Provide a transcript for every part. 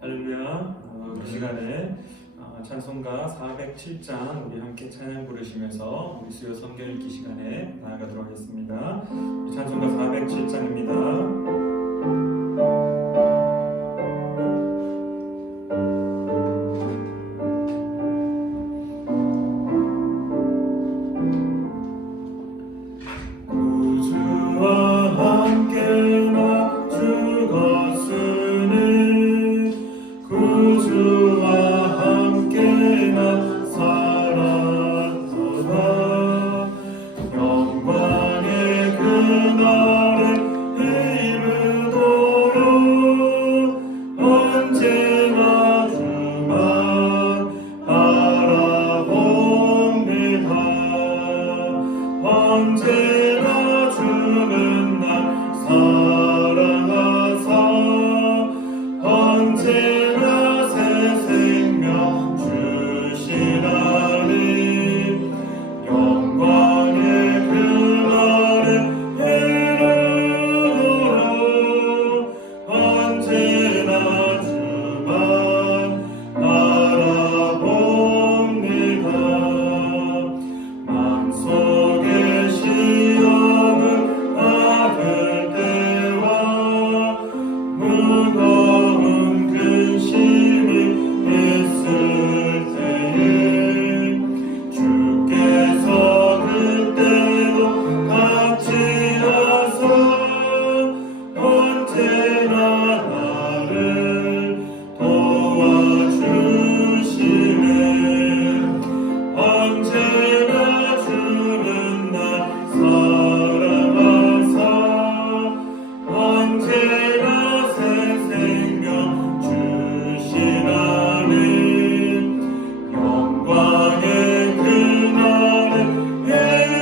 할렐루야. 이 시간에 찬송가 407장 우리 함께 찬양 부르시면서 우리 수요 성경 읽기 시간에 나아가도록 하겠습니다. 찬송가 407장입니다. 언제나 주는 날 사랑하사 언제나 새 생명 주시나니 영광의 그날에 이르도록 언제나 주만 바라봅니다. 마음속에 시험을 받을 때와 무거운 근심이 있을 때에 주께서 그때도 같이 하사 언제나 나를 도와주시네. 언제나 주는 날 사랑하사 언제나 새 생명 주시나니 영광의 그날에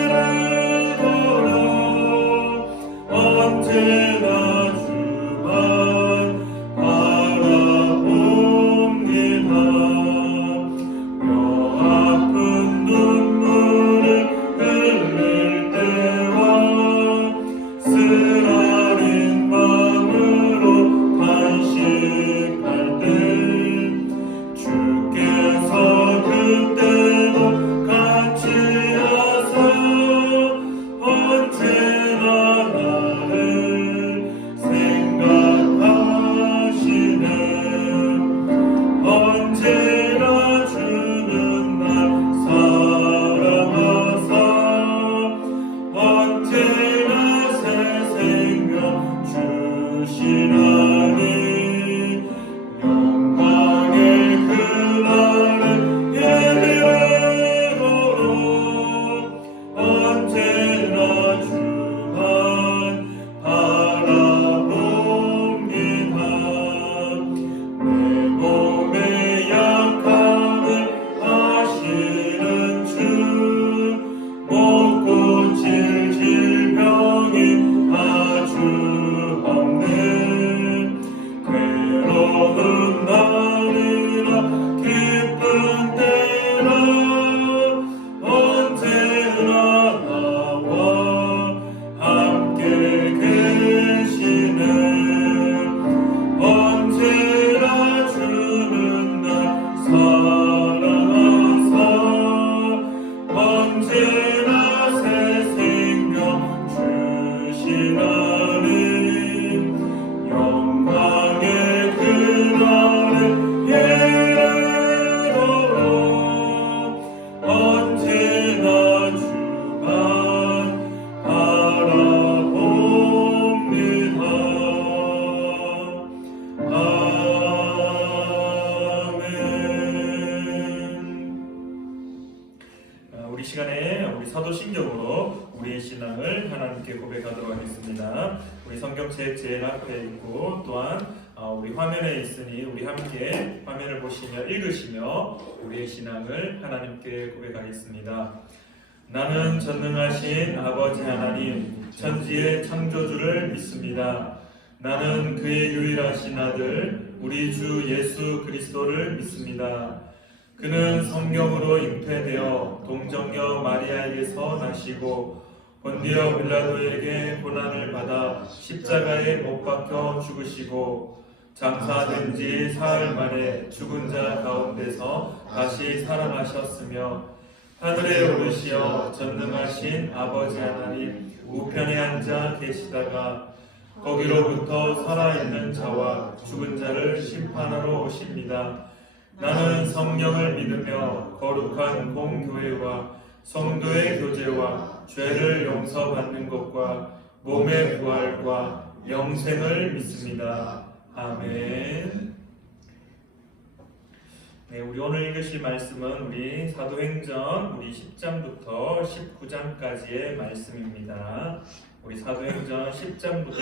이르도록 언제나 주만 바라봅니다. 뼈 아픈 눈물을 흘릴 때와 쓰라린 마음으로 간식할 때 주께서 그때도 같이 하사 언제나 나를 생각하시네. 언제나 주는 날 사랑하사 언제나 새 생명 주시나니 영광의 그날에 이르도록 언제나 주만 바라봅니다. 내 몸의 약함을 아시는 주 못 고칠 질병이 아주 없네. 괴로운 날이나 기쁜 때나 언제나 나와 함께 계시네. 언제나 주는 날 사랑하사 언제나 새 생명 주시나니 영광의 그날에 이르도록 언제나 주만 바라봅니다. 우리 시간에 우리 사도신경으로 우리의 신앙을 하나님께 고백하도록 하겠습니다. 우리 성경책 제일 앞에 있고 또한 우리 화면에 있으니 우리 함께 화면을 보시며 읽으시며 우리의 신앙을 하나님께 고백하겠습니다. 나는 전능하신 아버지 하나님 천지의 창조주를 믿습니다. 나는 그의 유일하신 아들 우리 주 예수 그리스도를 믿습니다. 그는 성령으로 잉태되어 동정녀 마리아에게서 나시고 본디오 빌라도에게 고난을 받아 십자가에 못 박혀 죽으시고 장사된 지 사흘 만에 죽은 자 가운데서 다시 살아나셨으며 하늘에 오르시어 전능하신 아버지 하나님 우편에 앉아 계시다가 거기로부터 살아있는 자와 죽은 자를 심판하러 오십니다. 나는 성령을 믿으며 거룩한 공교회와 성도의 교제와 죄를 용서받는 것과 몸의 부활과 영생을 믿습니다. 아멘. 네, 우리 오늘 읽으실 말씀은 우리 사도행전 우리 10장부터 19장까지의 말씀입니다. 우리 사도행전 10장부터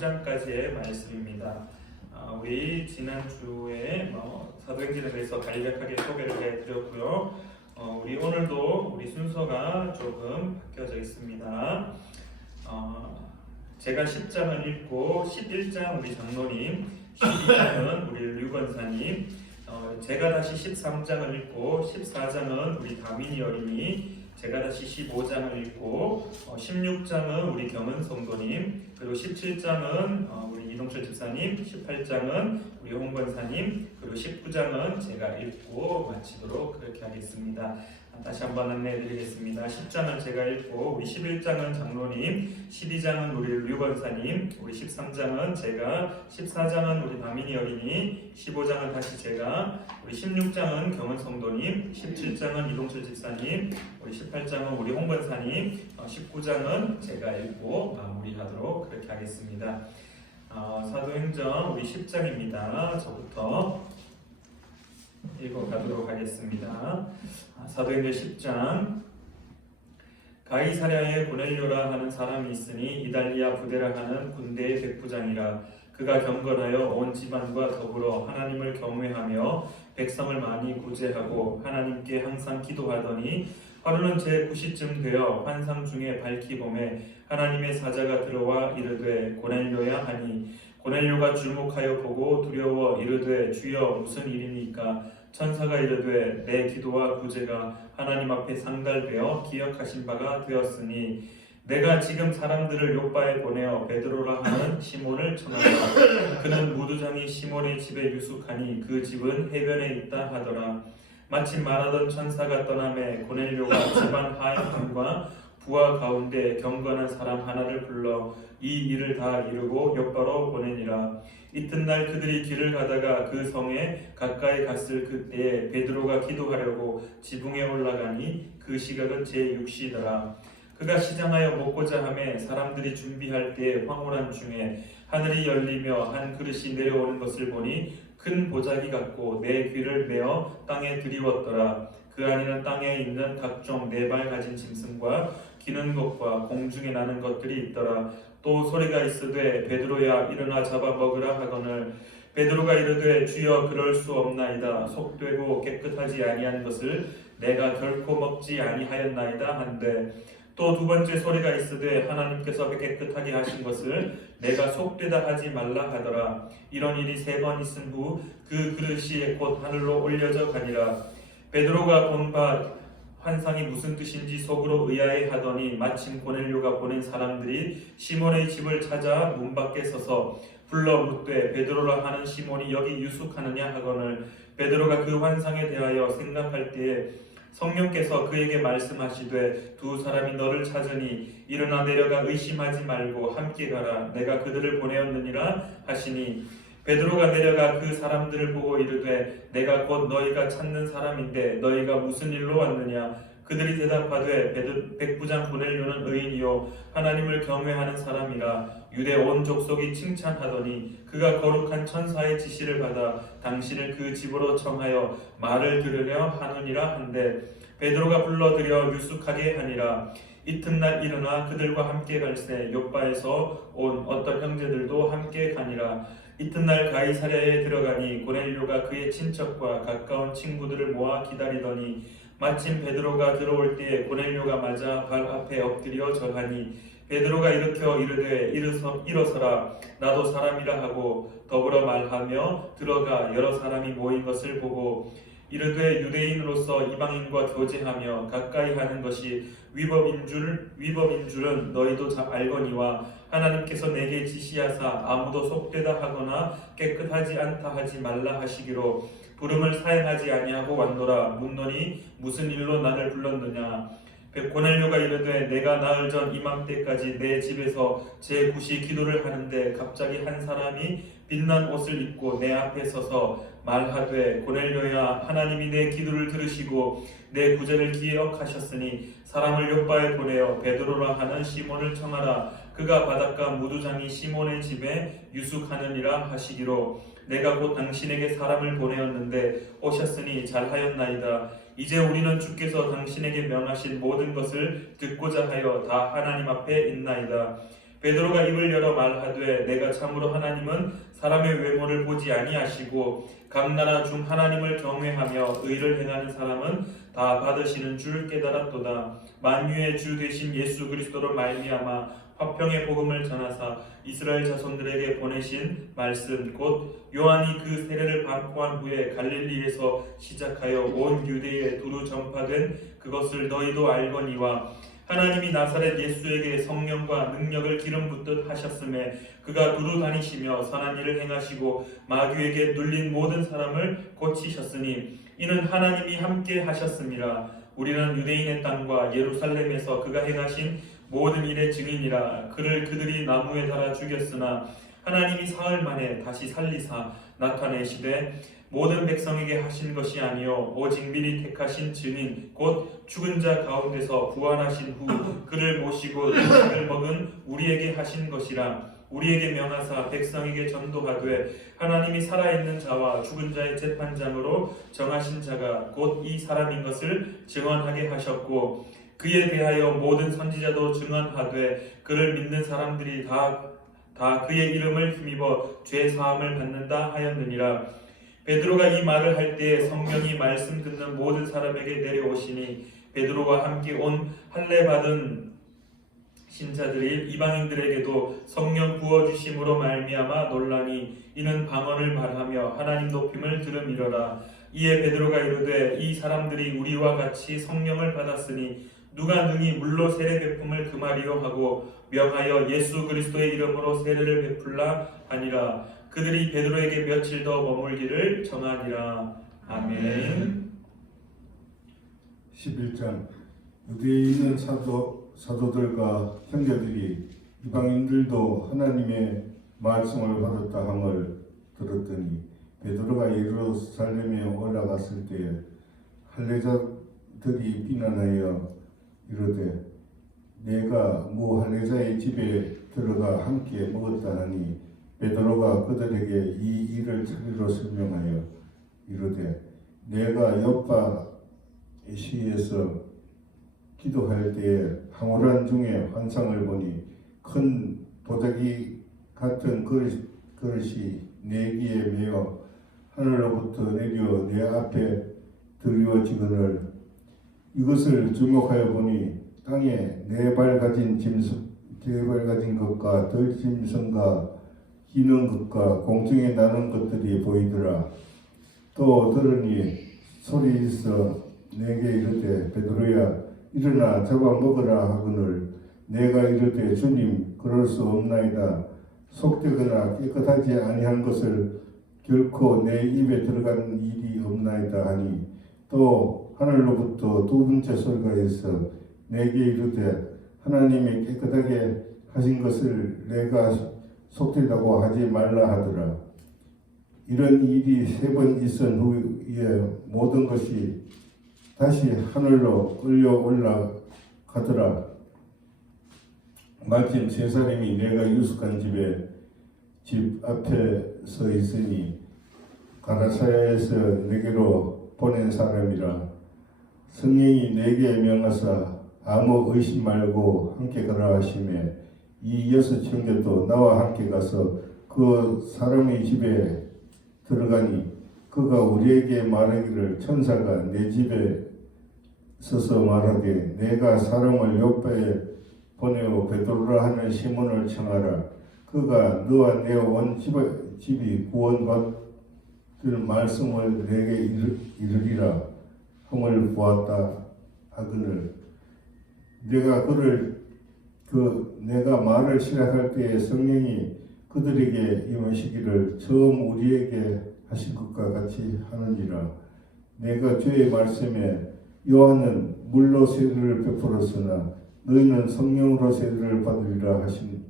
19장까지의 말씀입니다. 우리 지난주에 사도행전에 대해서 간략하게 소개를 해드렸고요. 우리 오늘도 우리 순서가 조금 바뀌어져 있습니다. 제가 10장을 읽고 11장 우리 장로님, 12장은 우리 류건사님, 제가 다시 13장을 읽고 14장은 우리 다민이 어린이, 제가 다시 15장을 읽고 16장은 우리 경은 성도님, 그리고 17장은 우리 이동철 집사님, 18장은 우리 홍건사님, 그리고 19장은 제가 읽고 마치도록 그렇게 하겠습니다. 다시 한번 안내해드리겠습니다. 10장은 제가 읽고 우리 11장은 장로님, 12장은 우리 류건사님, 우리 13장은 제가, 14장은 우리 다민이 어린이, 15장은 다시 제가, 우리 16장은 경은 성도님, 17장은 이동철 집사님, 우리 18장은 우리 홍건사님, 19장은 제가 읽고 마무리하도록 그렇게 하겠습니다. 사도행전 우리 10장입니다. 저부터 읽어가도록 하겠습니다. 사도행전 10장. 가이사랴에 고넬료라 하는 사람이 있으니 이달리아 부대라 하는 군대의 백부장이라. 그가 경건하여 온 집안과 더불어 하나님을 경외하며 백성을 많이 구제하고 하나님께 항상 기도하더니 하루는 제9시쯤 되어 환상 중에 밝히 보매 하나님의 사자가 들어와 이르되 고넬료야 하니 고넬료가 주목하여 보고 두려워 이르되 주여 무슨 일입니까? 천사가 이르되 내 기도와 구제가 하나님 앞에 상달되어 기억하신 바가 되었으니 내가 지금 사람들을 요바에 보내어 베드로라 하는 시몬을 청하라. 그는 무두장이 시몬의 집에 유숙하니 그 집은 해변에 있다 하더라. 마침 말하던 천사가 떠나매 고넬료가 집안 하인과 부하 가운데 경건한 사람 하나를 불러 이 일을 다 이루고 요바로 보내니라. 이튿날 그들이 길을 가다가 그 성에 가까이 갔을 그때에 베드로가 기도하려고 지붕에 올라가니 그 시각은 제6시더라. 그가 시장하여 먹고자 하매 사람들이 준비할 때에 황홀한 중에 하늘이 열리며 한 그릇이 내려오는 것을 보니 큰 보자기 같고 내 귀를 메어 땅에 들이웠더라. 그 안에는 땅에 있는 각종 네 발 가진 짐승과 기는 것과 공중에 나는 것들이 있더라. 또 소리가 있으되 베드로야 일어나 잡아 먹으라 하거늘 베드로가 이르되 주여 그럴 수 없나이다. 속되고 깨끗하지 아니한 것을 내가 결코 먹지 아니하였나이다 한데 또 두 번째 소리가 있으되 하나님께서 깨끗하게 하신 것을 내가 속되다 하지 말라 하더라. 이런 일이 3번 있은 후 그 그릇이 곧 하늘로 올려져 가니라. 베드로가 본 바 환상이 무슨 뜻인지 속으로 의아해하더니 마침 고넬료가 보낸 사람들이 시몬의 집을 찾아 문 밖에 서서 불러 묻되 베드로라 하는 시몬이 여기 유숙하느냐 하거늘 베드로가 그 환상에 대하여 생각할 때에 성령께서 그에게 말씀하시되 두 사람이 너를 찾으니 일어나 내려가 의심하지 말고 함께 가라. 내가 그들을 보내었느니라 하시니 베드로가 내려가 그 사람들을 보고 이르되 내가 곧 너희가 찾는 사람인데 너희가 무슨 일로 왔느냐? 그들이 대답하되 백부장 고넬료는 의인이요 하나님을 경외하는 사람이라 유대 온 족속이 칭찬하더니 그가 거룩한 천사의 지시를 받아 당신을 그 집으로 청하여 말을 들으려 하느니라 한데 베드로가 불러들여 유숙하게 하니라. 이튿날 일어나 그들과 함께 갈새 요바에서 온 어떤 형제들도 함께 가니라. 이튿날 가이사랴에 들어가니 고넬료가 그의 친척과 가까운 친구들을 모아 기다리더니 마침 베드로가 들어올 때에 고넬료가 맞아 발 앞에 엎드려 절하니 베드로가 일으켜 이르되 일어서라 나도 사람이라 하고 더불어 말하며 들어가 여러 사람이 모인 것을 보고 이르되 유대인으로서 이방인과 교제하며 가까이 하는 것이 위법인 줄은 너희도 알거니와 하나님께서 내게 지시하사 아무도 속되다 하거나 깨끗하지 않다 하지 말라 하시기로 부름을 사행하지 아니하고 왔노라. 묻노니 무슨 일로 나를 불렀느냐. 고넬료가 이르되 내가 나흘 전 이맘때까지 내 집에서 제 굿이 기도를 하는데 갑자기 한 사람이 빛난 옷을 입고 내 앞에 서서 말하되 고넬료야, 하나님이 내 기도를 들으시고 내 구제를 기억하셨으니 사람을 요바에 보내어 베드로라 하는 시몬을 청하라. 그가 바닷가 무두장이 시몬의 집에 유숙하느니라 하시기로 내가 곧 당신에게 사람을 보내었는데 오셨으니 잘하였나이다. 이제 우리는 주께서 당신에게 명하신 모든 것을 듣고자 하여 다 하나님 앞에 있나이다. 베드로가 입을 열어 말하되 내가 참으로 하나님은 사람의 외모를 보지 아니하시고 각 나라 중 하나님을 경외하며 의를 행하는 사람은 다 받으시는 줄 깨달았도다. 만유의 주 되신 예수 그리스도로 말미암아 화평의 복음을 전하사 이스라엘 자손들에게 보내신 말씀 곧 요한이 그 세례를 반포한 후에 갈릴리에서 시작하여 온 유대에 두루 전파된 그것을 너희도 알거니와 하나님이 나사렛 예수에게 성령과 능력을 기름 붓듯 하셨음에 그가 두루 다니시며 선한 일을 행하시고 마귀에게 눌린 모든 사람을 고치셨으니 이는 하나님이 함께 하셨음이라. 우리는 유대인의 땅과 예루살렘에서 그가 행하신 모든 일의 증인이라. 그를 그들이 나무에 달아 죽였으나 하나님이 사흘 만에 다시 살리사 나타내시되 모든 백성에게 하신 것이 아니요 오직 미리 택하신 증인 곧 죽은 자 가운데서 부활하신 후 그를 모시고 음식을 먹은 우리에게 하신 것이라. 우리에게 명하사 백성에게 전도하되 하나님이 살아있는 자와 죽은 자의 재판장으로 정하신 자가 곧 이 사람인 것을 증언하게 하셨고 그에 대하여 모든 선지자도 증언하되 그를 믿는 사람들이 다 그의 이름을 힘입어 죄 사함을 받는다 하였느니라. 베드로가 이 말을 할 때에 성령이 말씀 듣는 모든 사람에게 내려오시니 베드로와 함께 온 할례 받은 신자들이 이방인들에게도 성령 부어주심으로 말미암아 놀라니 이는 방언을 말하며 하나님 높임을 들음이러라. 이에 베드로가 이르되 이 사람들이 우리와 같이 성령을 받았으니 누가 능히 물로 세례 베품을 금하리요 하고 명하여 예수 그리스도의 이름으로 세례를 베풀라 하니라. 그들이 베드로에게 며칠 더 머물기를 정하니라. 아멘. 11장 유대에 있는 사도들과 형제들이 이방인들도 하나님의 말씀을 받았다 함을 들었더니 베드로가 예루살렘에 올라갔을 때에 할례자들이 비난하여 이르되 내가 할례자의 집에 들어가 함께 먹었다 하니 베드로가 그들에게 이 일을 차례로 설명하여 이르되 내가 요파 시에서 기도할 때에 황홀한 중에 환상을 보니 큰 도자기 같은 그릇이 네 개에 매어 하늘로부터 내려 내 앞에 드리워지거늘 이것을 주목하여 보니 땅에 네 발 가진 것과 들짐승과 기는 것과 공중에 나는 것들이 보이더라. 또 들으니 소리 있어 내게 이르되 베드로야 일어나 잡아 먹으라 하거늘 내가 이르되 주님 그럴 수 없나이다. 속되거나 깨끗하지 아니한 것을 결코 내 입에 들어간 일이 없나이다 하니 또 하늘로부터 두 번째 소리가 있어 내게 이르되 하나님이 깨끗하게 하신 것을 내가 속되다고 하지 말라 하더라. 이런 일이 세 번 있은 후에 모든 것이 다시 하늘로 끌려 올라가더라. 마침 세 사람이 내가 유숙한 집 앞에 서 있으니 가라사야에서 내게로 보낸 사람이라. 성령이 내게 명하사 아무 의심 말고 함께 가라 하시매 이 여섯 형제도 나와 함께 가서 그 사람의 집에 들어가니 그가 우리에게 말하기를 천사가 내 집에 서서 말하되 내가 사람을 요바에 보내어 베드로라 하는 시몬을 청하라. 그가 너와 내 온 집이 구원받을 말씀을 내게 이르리라 함을 보았다 하거늘 내가 말을 시작할 때에 성령이 그들에게 임하시기를 처음 우리에게 하신 것과 같이 하느니라. 내가 주의 말씀에 요한은 물로 세례를 베풀었으나 너희는 성령으로 세례를 받으리라 하신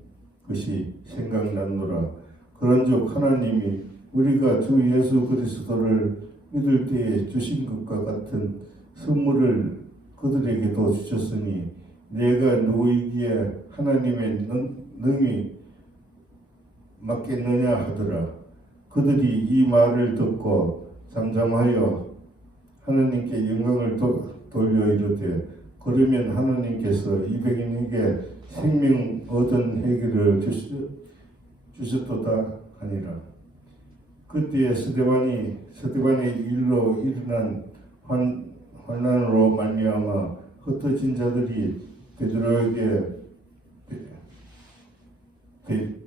것이 생각났노라. 그런즉 하나님이 우리가 주 예수 그리스도를 믿을 때에 주신 것과 같은 선물을 그들에게도 주셨으니 내가 누구이기에 하나님의 능이 맞겠느냐 하더라. 그들이 이 말을 듣고 잠잠하여 하나님께 영광을 돌려 이르되 그러면 하나님께서 이 백인에게 생명 얻은 해결을 주셨도다 하니라. 그때에 스데반의 일로 일어난 환난으로 말미암아 흩어진 자들이 베드로에게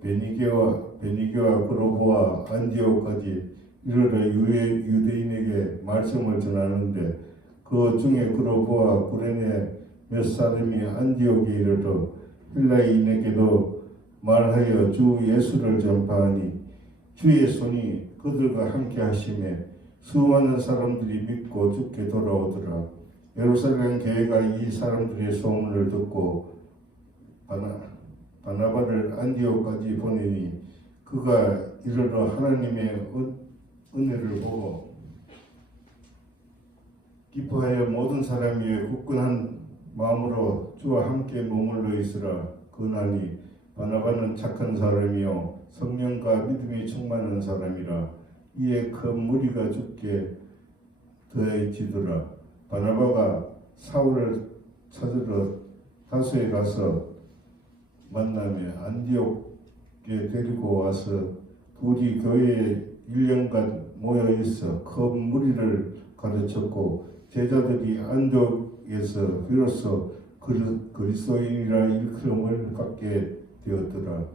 베니게와 그로보와 안디오까지 이르러 유대인에게 말씀을 전하는데 그 중에 그로보와 구레네 몇 사람이 안디옥에 이르러 헬라인에게도 말하여 주 예수를 전파하니 주의 손이 그들과 함께 하심에 수많은 사람들이 믿고 주께 돌아오더라. 예루살렘 교회가 이 사람들의 소문을 듣고 바나바를 안디옥까지 보내니 그가 이르러 하나님의 은혜를 보고 기뻐하여 모든 사람 위에 굳건한 마음으로 주와 함께 머물러 있으라. 그날이 바나바는 착한 사람이요 성령과 믿음이 충만한 사람이라. 이에 큰 무리가 주께 더해지더라. 바나바가 사울을 찾으러 다소에 가서 만나며 안디옥에 데리고 와서 둘이 교회에 1년간 모여 있어 큰 무리를 가르쳤고 제자들이 안디옥에서 비로소 그리스도인이라 일컬음을 받게 되었더라.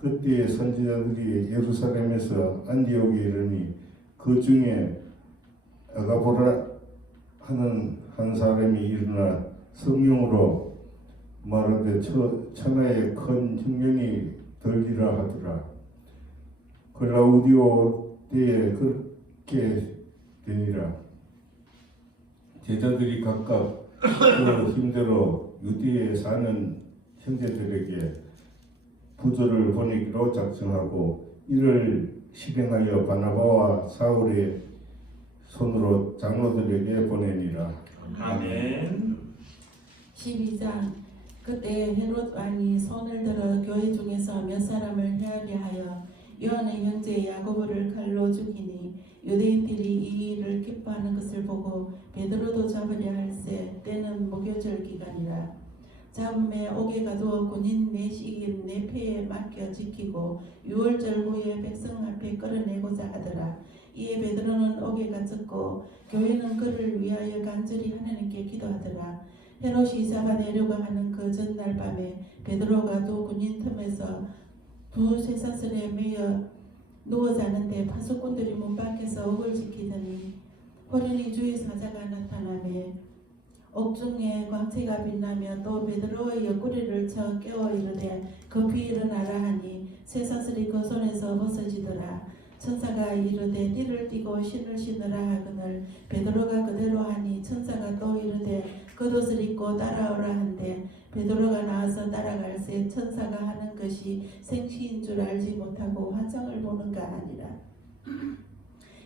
그때에 선지자들이 예루살렘에서 안디옥에 이르니 그 중에 아가보라 하는 한 사람이 일어나 성령으로 말하되 천하에 큰 흉년이 들리라 하더라. 클라우디오 때에 그렇게 되니라. 제자들이 각각 그 힘대로 유대에 사는 형제들에게 부조를 보내기로 작정하고 이를 실행하여 바나바와 사울의 손으로 장로들에게 보내니라. 아멘. 12장. 그때 헤롯 왕이 손을 들어 교회 중에서 몇 사람을 해하게 하여 요한의 형제 야고보를 칼로 죽이니 유대인들이 이 일을 기뻐하는 것을 보고 베드로도 잡으려 할세. 때는 목요절 기간이라. 잡음에 옥에 가두어 군인 내식인 내 패에 맡겨 지키고 6월절 후에 백성 앞에 끌어내고자 하더라. 이에 베드로는 옥에 갇혔고 교회는 그를 위하여 간절히 하나님께 기도하더라. 헤롯이 잡아내려고 하는 그 전날 밤에 베드로가 두 군인 틈에서 두 쇠사슬에 매여 누워 자는데 파수꾼들이 문 밖에서 옥을 지키더니 호련히 주의 사자가 나타나매 옥중에 광채가 빛나며 또 베드로의 옆구리를 쳐 깨워 이르되 급히 일어나라 하니 쇠사슬이 그 손에서 벗어지더라. 천사가 이르되 띠를 띠고 신을 신으라 하거늘 베드로가 그대로 하니 천사가 또 이르되 겉옷을 입고 따라오라 한데 베드로가 나와서 따라갈새 천사가 하는 것이 생시인 줄 알지 못하고 환상을 보는가 아니라.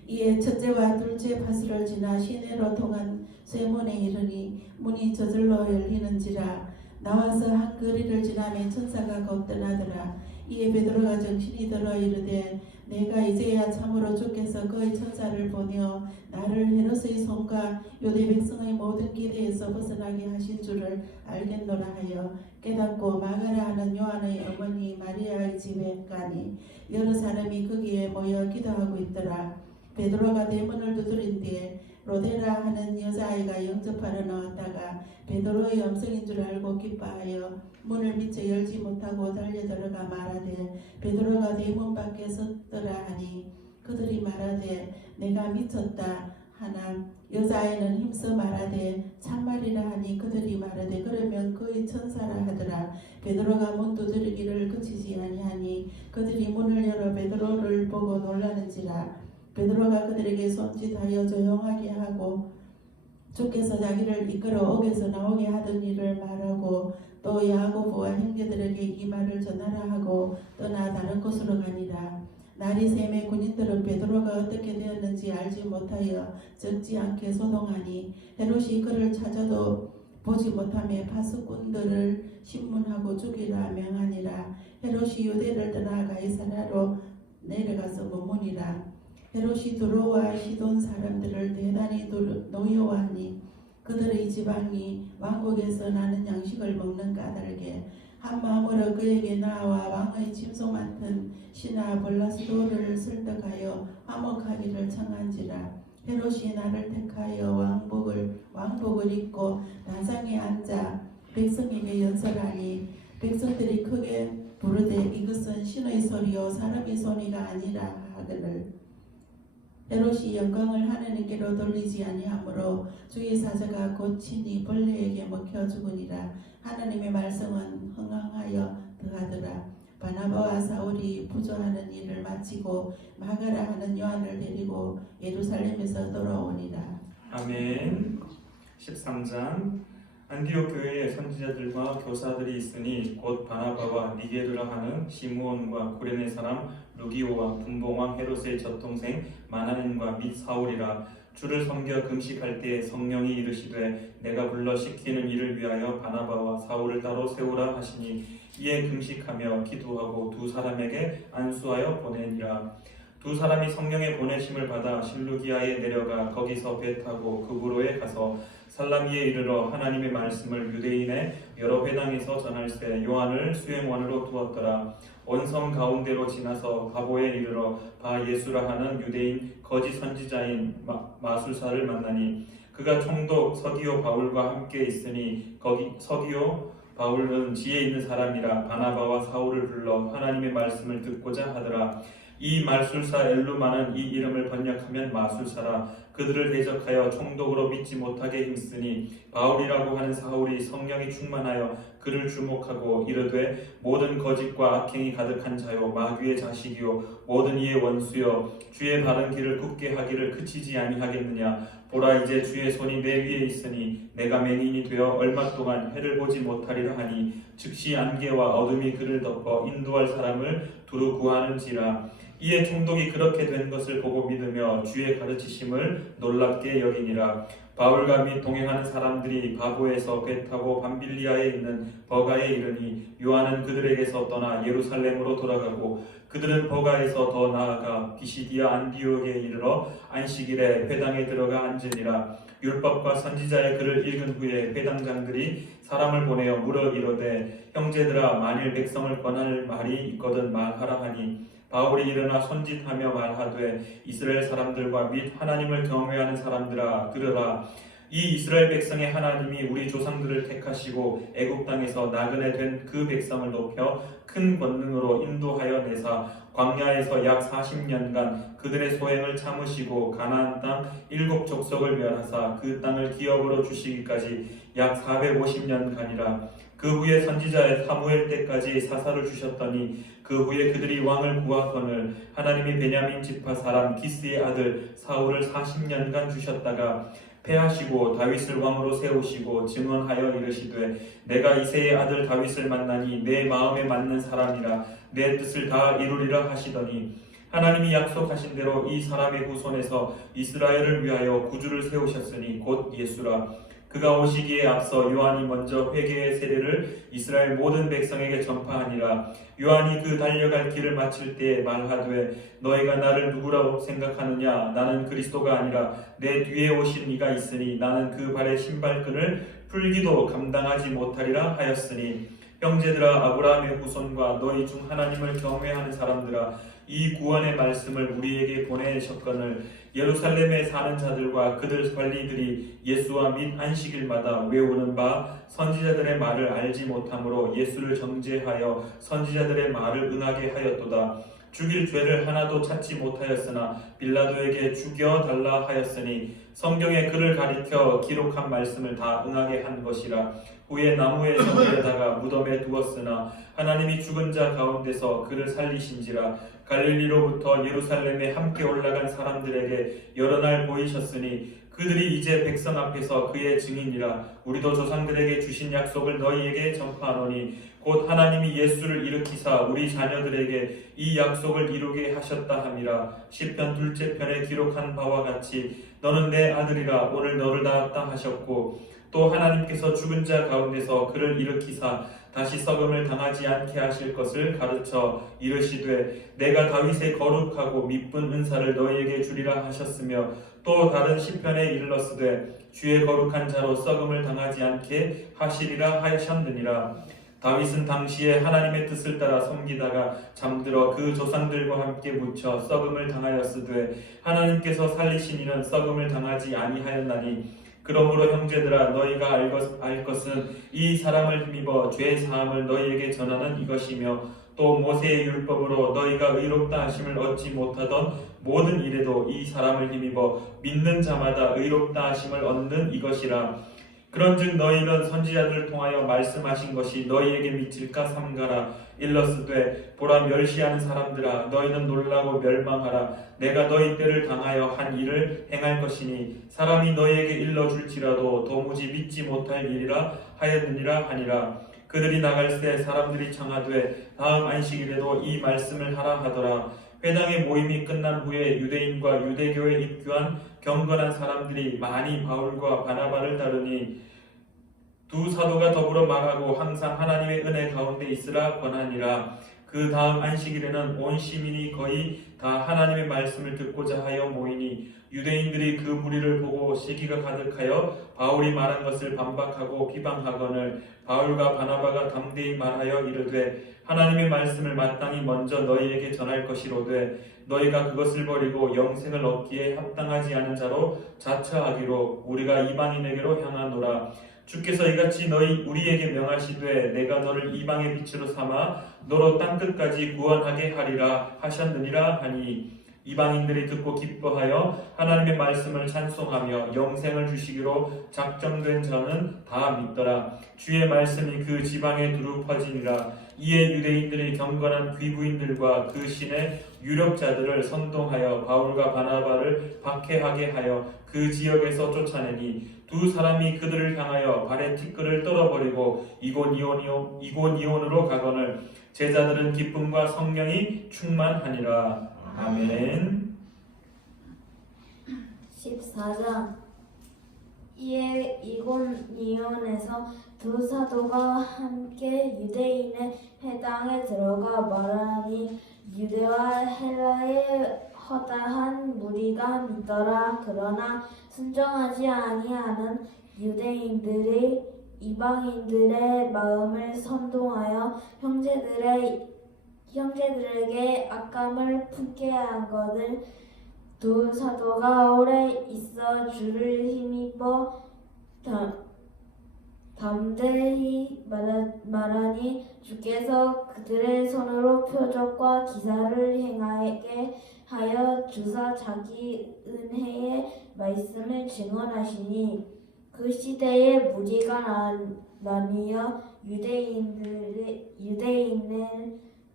이에 첫째와 둘째 파수를 지나 시내로 통한 쇠문에 이르니 문이 저절로 열리는지라. 나와서 한 거리를 지나면 천사가 곧 떠나더라. 이에 베드로가 정신이 들어 이르되 내가 이제야 참으로 주께서 그의 천사를 보내어 나를 헤롯의 손과 유대 백성의 모든 기대에서 벗어나게 하신 줄을 알겠노라 하여 깨닫고 마가라 하는 요한의 어머니 마리아의 집에 가니 여러 사람이 거기에 모여 기도하고 있더라. 베드로가 대문을 두드린 뒤에 로데라 하는 여자아이가 영접하러 나왔다가 베드로의 음성인 줄 알고 기뻐하여 문을 미처 열지 못하고 달려들어가 말하되 베드로가 대문 밖에 섰더라 하니 그들이 말하되 내가 미쳤다 하나 여자아이는 힘써 말하되 참말이라 하니 그들이 말하되 그러면 그의 천사라 하더라. 베드로가 문 두드리기를 그치지 아니하니 그들이 문을 열어 베드로를 보고 놀라는지라. 베드로가 그들에게 손짓하여 조용하게 하고 주께서 자기를 이끌어 옥에서 나오게 하던 일을 말하고 또 야고보와 형제들에게 이 말을 전하라 하고 떠나 다른 곳으로 가니라. 날이 새매 군인들은 베드로가 어떻게 되었는지 알지 못하여 적지 않게 소동하니 헤롯이 그를 찾아도 보지 못하며 파수꾼들을 신문하고 죽이라 명하니라. 헤롯이 유대를 떠나 가이사랴로 내려가서 머무니라. 헤롯이 두로와 시돈 사람들을 대단히 노여워하니 그들의 지방이 왕국에서 나는 양식을 먹는 까닭에 한 마음으로 그에게 나와 왕의 짐승 같은 신하 블라스도를 설득하여 화목하기를 청한지라. 헤롯이 나를 택하여 왕복을 입고 단상에 앉아 백성에게 연설하니 백성들이 크게 부르되 이것은 신의 소리요 사람의 소리가 아니라 하거늘. 헤롯이 영광을 하느님께로 돌리지 아니하므로 주의 사자가 곧 친히 벌레에게 먹혀 죽으니라. 하나님의 말씀은 흥황하여 더하더라. 바나바와 사울이 부조하는 일을 마치고 마가라 하는 요한을 데리고 예루살렘에서 돌아오니라. 아멘. 13장 안디옥 교회에 선지자들과 교사들이 있으니 곧 바나바와 니게르라 하는 시므온과 구레네 사람 루기오와 분봉왕 헤롯의 젖동생 마나넨과 및 사울이라. 주를 섬겨 금식할 때 성령이 이르시되 내가 불러 시키는 일을 위하여 바나바와 사울을 따로 세우라 하시니 이에 금식하며 기도하고 두 사람에게 안수하여 보내니라. 두 사람이 성령의 보내심을 받아 실루기아에 내려가 거기서 배 타고 그부로에 가서 살라미에 이르러 하나님의 말씀을 유대인의 여러 회당에서 전할세 요한을 수행원으로 두었더라. 원성 가운데로 지나서 바보에 이르러 바 예수라 하는 유대인 거짓 선지자인 마술사를 만나니 그가 총독 서기오 바울과 함께 있으니 거기 서기오 바울은 지혜 있는 사람이라 바나바와 사울을 불러 하나님의 말씀을 듣고자 하더라. 이 말술사 엘루마는 이 이름을 번역하면 마술사라. 그들을 대적하여 총독으로 믿지 못하게 힘쓰니 바울이라고 하는 사울이 성령이 충만하여 그를 주목하고 이르되 모든 거짓과 악행이 가득한 자요 마귀의 자식이요 모든 이의 원수여 주의 바른 길을 굳게 하기를 그치지 아니하겠느냐. 보라 이제 주의 손이 내 위에 있으니 내가 맹인이 되어 얼마 동안 해를 보지 못하리라 하니 즉시 안개와 어둠이 그를 덮어 인도할 사람을 두루 구하는지라. 이에 총독이 그렇게 된 것을 보고 믿으며 주의 가르치심을 놀랍게 여기니라. 바울과 및 동행하는 사람들이 바보에서 배 타고 밤빌리아에 있는 버가에 이르니 요한은 그들에게서 떠나 예루살렘으로 돌아가고 그들은 버가에서 더 나아가 비시디아 안디옥에 이르러 안식일에 회당에 들어가 앉으니라. 율법과 선지자의 글을 읽은 후에 회당장들이 사람을 보내어 물어 이르되 형제들아 만일 백성을 권할 말이 있거든 말하라 하니 바울이 일어나 손짓하며 말하되 이스라엘 사람들과 및 하나님을 경외하는 사람들아 들으라. 이 이스라엘 백성의 하나님이 우리 조상들을 택하시고 애굽 땅에서 나그네 된 그 백성을 높여 큰 권능으로 인도하여 내사 광야에서 약 40년간 그들의 소행을 참으시고 가나안 땅 7족속을 멸하사 그 땅을 기업으로 주시기까지 약 450년간이라. 그 후에 선지자의 사무엘 때까지 사사를 주셨더니 그 후에 그들이 왕을 구하거늘 하나님이 베냐민 지파 사람 기스의 아들 사울을 40년간 주셨다가 패하시고 다윗을 왕으로 세우시고 증언하여 이르시되 내가 이새의 아들 다윗을 만나니 내 마음에 맞는 사람이라 내 뜻을 다 이루리라 하시더니 하나님이 약속하신 대로 이 사람의 후손에서 이스라엘을 위하여 구주를 세우셨으니 곧 예수라. 그가 오시기에 앞서 요한이 먼저 회개의 세례를 이스라엘 모든 백성에게 전파하니라. 요한이 그 달려갈 길을 마칠 때에 말하되 너희가 나를 누구라고 생각하느냐. 나는 그리스도가 아니라 내 뒤에 오신 이가 있으니 나는 그 발의 신발끈을 풀기도 감당하지 못하리라 하였으니 형제들아 아브라함의 후손과 너희 중 하나님을 경외하는 사람들아 이 구원의 말씀을 우리에게 보내셨거늘 예루살렘에 사는 자들과 그들 관리들이 예수와 및 안식일마다 외우는 바 선지자들의 말을 알지 못하므로 예수를 정죄하여 선지자들의 말을 응하게 하였도다. 죽일 죄를 하나도 찾지 못하였으나 빌라도에게 죽여달라 하였으니 성경에 그를 가리켜 기록한 말씀을 다 응하게 한 것이라. 후에 나무에 던져다가 무덤에 두었으나 하나님이 죽은 자 가운데서 그를 살리신지라. 갈릴리로부터 예루살렘에 함께 올라간 사람들에게 여러 날 보이셨으니 그들이 이제 백성 앞에서 그의 증인이라. 우리도 조상들에게 주신 약속을 너희에게 전파하노니 곧 하나님이 예수를 일으키사 우리 자녀들에게 이 약속을 이루게 하셨다 함이라. 시편 둘째 편에 기록한 바와 같이 너는 내 아들이라 오늘 너를 낳았다 하셨고, 또 하나님께서 죽은 자 가운데서 그를 일으키사 다시 썩음을 당하지 않게 하실 것을 가르쳐 이르시되 내가 다윗의 거룩하고 미쁜 은사를 너희에게 주리라 하셨으며, 또 다른 시편에 이르렀으되 주의 거룩한 자로 썩음을 당하지 않게 하시리라 하셨느니라. 다윗은 당시에 하나님의 뜻을 따라 섬기다가 잠들어 그 조상들과 함께 묻혀 썩음을 당하였으되 하나님께서 살리신 이는 썩음을 당하지 아니하였나니, 그러므로 형제들아 너희가 알 것은 이 사람을 힘입어 죄 사함을 너희에게 전하는 이것이며, 또 모세의 율법으로 너희가 의롭다 하심을 얻지 못하던 모든 일에도 이 사람을 힘입어 믿는 자마다 의롭다 하심을 얻는 이것이라. 그런즉 너희는 선지자들을 통하여 말씀하신 것이 너희에게 미칠까 삼가라. 일러스되 보라 멸시하는 사람들아 너희는 놀라고 멸망하라. 내가 너희 때를 당하여 한 일을 행할 것이니 사람이 너희에게 일러줄지라도 도무지 믿지 못할 일이라 하였느니라 하니라. 그들이 나갈 때 사람들이 청하되 다음 안식일에도 이 말씀을 하라 하더라. 회당의 모임이 끝난 후에 유대인과 유대교에 입교한 경건한 사람들이 많이 바울과 바나바를 따르니 두 사도가 더불어 말하고 항상 하나님의 은혜 가운데 있으라 권하니라. 그 다음 안식일에는 온 시민이 거의 다 하나님의 말씀을 듣고자 하여 모이니 유대인들이 그 무리를 보고 시기가 가득하여 바울이 말한 것을 반박하고 비방하거늘 바울과 바나바가 담대히 말하여 이르되 하나님의 말씀을 마땅히 먼저 너희에게 전할 것이로되 너희가 그것을 버리고 영생을 얻기에 합당하지 않은 자로 자처하기로 우리가 이방인에게로 향하노라. 주께서 이같이 우리에게 명하시되 내가 너를 이방의 빛으로 삼아 너로 땅끝까지 구원하게 하리라 하셨느니라 하니, 이방인들이 듣고 기뻐하여 하나님의 말씀을 찬송하며 영생을 주시기로 작정된 자는 다 믿더라. 주의 말씀이 그 지방에 두루 퍼지니라. 이에 유대인들이 경건한 귀부인들과 그 신의 유력자들을 선동하여 바울과 바나바를 박해하게 하여 그 지역에서 쫓아내니 두 사람이 그들을 향하여 발에 티끌을 떨어버리고 이고니온으로 가거늘 제자들은 기쁨과 성령이 충만하니라. 아멘. 14장. 이에 이고니온에서 두 사도가 함께 유대인의 회당에 들어가 말하니 유대와 헬라의 허다한 무리가 믿더라. 그러나 순종하지 아니하는 유대인들이 이방인들의 마음을 선동하여 형제들에게 악감을 품게 하거늘 두 사도가 오래 있어 주를 힘입어 담대히 말하니 주께서 그들의 손으로 표적과 기사를 행하게 하여 주사 자기 은혜의 말씀을 증언하시니 그 시대에 무리가 나뉘어 유대인을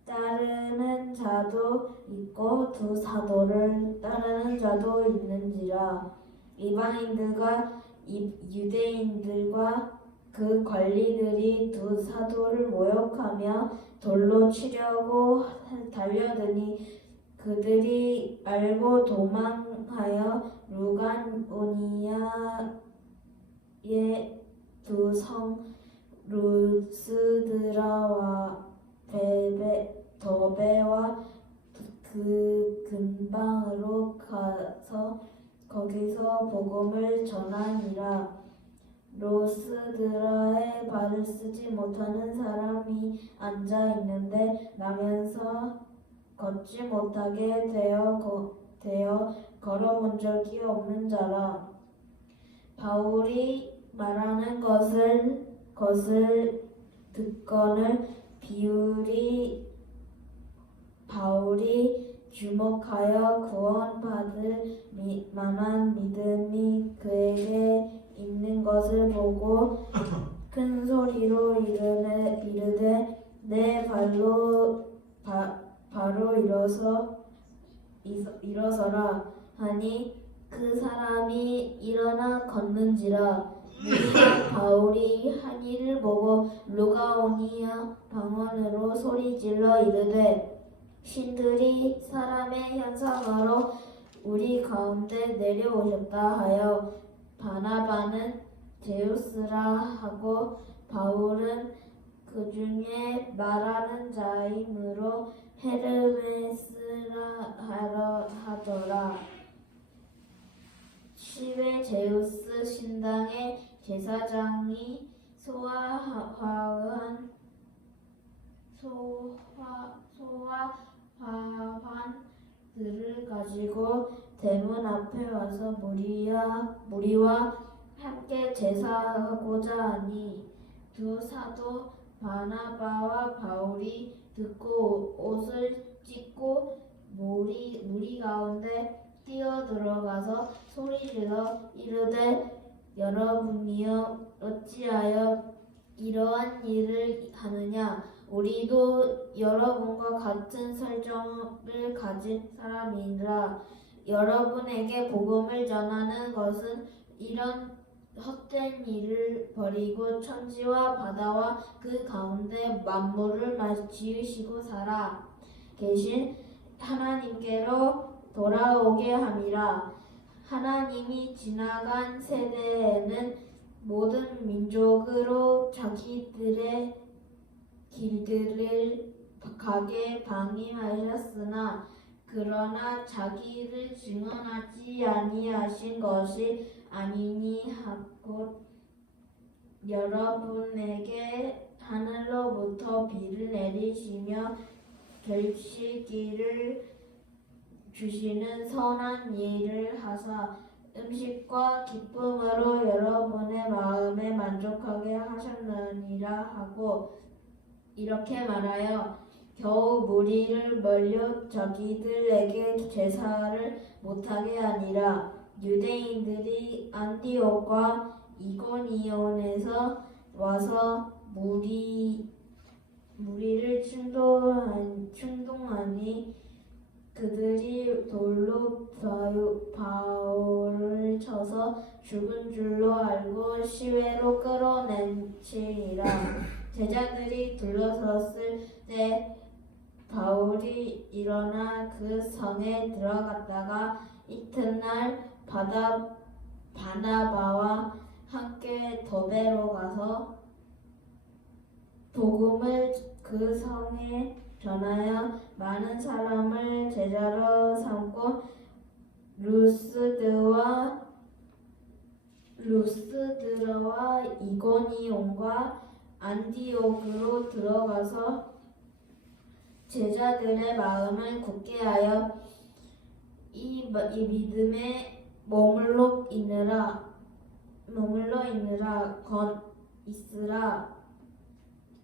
따르는 자도 있고 두 사도를 따르는 자도 있는지라. 이방인들과 유대인들과 그 관리들이 두 사도를 모욕하며 돌로 치려고 달려드니 그들이 알고 도망하여 루간오니아의 두 성 루스드라와 더베와 그 근방으로 가서 거기서 복음을 전하니라. 로스드라에 발을 쓰지 못하는 사람이 앉아 있는데 나면서 걷지 못하게 되어 걸어본 적이 없는 자라. 바울이 말하는 것을 듣거늘 바울이 주목하여 구원받을 만한 믿음이 그에게 있는 것을 보고 큰 소리로 이르되 내 바로 일어서라 하니 그 사람이 일어나 걷는지라. 무리가 바울이 한 일을 보고 루가오니아 방언으로 소리질러 이르되 신들이 사람의 현상으로 우리 가운데 내려오셨다 하여 바나바는 제우스라 하고 바울은 그 중에 말하는 자이므로 헤르메스라 하더라. 10회 제우스 신당의 제사장이 소화환들을 가지고 대문 앞에 와서 무리와 함께 제사하고자 하니 두 사도 바나바와 바울이 듣고 옷을 찢고 무리 가운데 뛰어들어가서 소리질러 이르되 여러분이여 어찌하여 이러한 일을 하느냐. 우리도 여러분과 같은 설정을 가진 사람이라. 여러분에게 복음을 전하는 것은 이런 헛된 일을 버리고 천지와 바다와 그 가운데 만물을 지으시고 살아 계신 하나님께로 돌아오게 함이라. 하나님이 지나간 세대에는 모든 민족으로 자기들의 길들을 가게 방임하셨으나 그러나 자기를 증언하지 아니하신 것이 아니니 하고 여러분에게 하늘로부터 비를 내리시며 결실기를 주시는 선한 일을 하사 음식과 기쁨으로 여러분의 마음에 만족하게 하셨느니라 하고 이렇게 말하여 겨우 무리를 멀려 자기들에게 제사를 못하게 하니라. 유대인들이 안디옥과 이고니온에서 와서 무리를 충동하니 그들이 돌로 바울을 쳐서 죽은 줄로 알고 시외로 끌어낸지라. 제자들이 둘러섰을 때 바울이 일어나 그 성에 들어갔다가 이튿날 바나바와 함께 더베로 가서 복음을 그 성에 전하여 많은 사람을 제자로 삼고 루스드라와 이고니온과 안디옥으로 들어가서 제자들의 마음을 굳게 하여 이 믿음에 머물러 있으라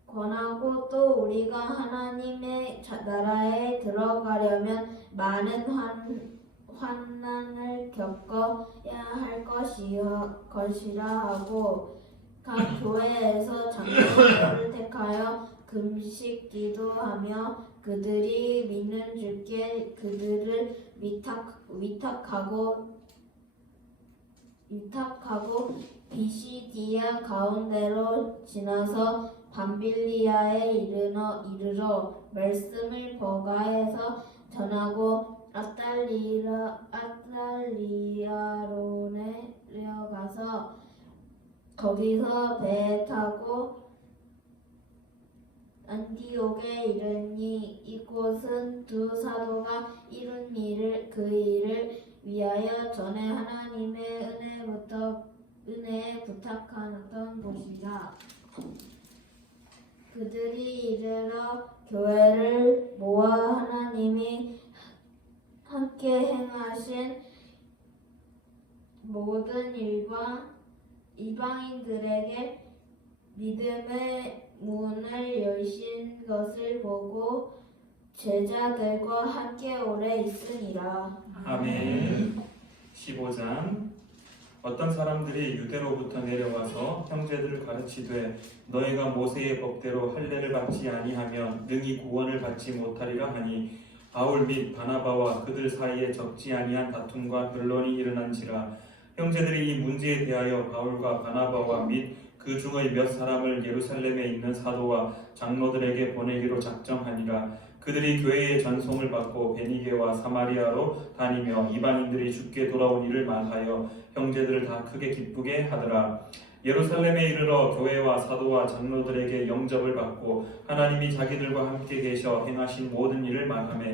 권하고 또 우리가 하나님의 나라에 들어가려면 많은 환난을 겪어야 할 것이라 하고 각 교회에서 장로들을 택하여 금식 기도하며 그들이 믿는 주께 그들을 위탁하고 비시디아 가운데로 지나서 밤빌리아에 이르러 말씀을 버가에서 전하고 아달리아로 내려가서 거기서 배에 타고 안디옥에 이르니 이곳은 두 사도가 이룬 그 일을 위하여 전에 하나님의 은혜에 부탁하던 곳이라. 그들이 이르러 교회를 모아 하나님이 함께 행하신 모든 일과 이방인들에게 믿음의 문을 여신 것을 보고 제자들과 함께 오래 있으니라. 아멘. 15장. 어떤 사람들이 유대로부터 내려와서 형제들을 가르치되 너희가 모세의 법대로 할례를 받지 아니하면 능히 구원을 받지 못하리라 하니 바울 및 바나바와 그들 사이에 적지 아니한 다툼과 변론이 일어난지라. 형제들이 이 문제에 대하여 바울과 바나바와 및 그 중의 몇 사람을 예루살렘에 있는 사도와 장로들에게 보내기로 작정하니라. 그들이 교회의 전송을 받고 베니게와 사마리아로 다니며 이방인들이 죽게 돌아온 일을 말하여 형제들을 다 크게 기쁘게 하더라. 예루살렘에 이르러 교회와 사도와 장로들에게 영접을 받고 하나님이 자기들과 함께 계셔 행하신 모든 일을 말하며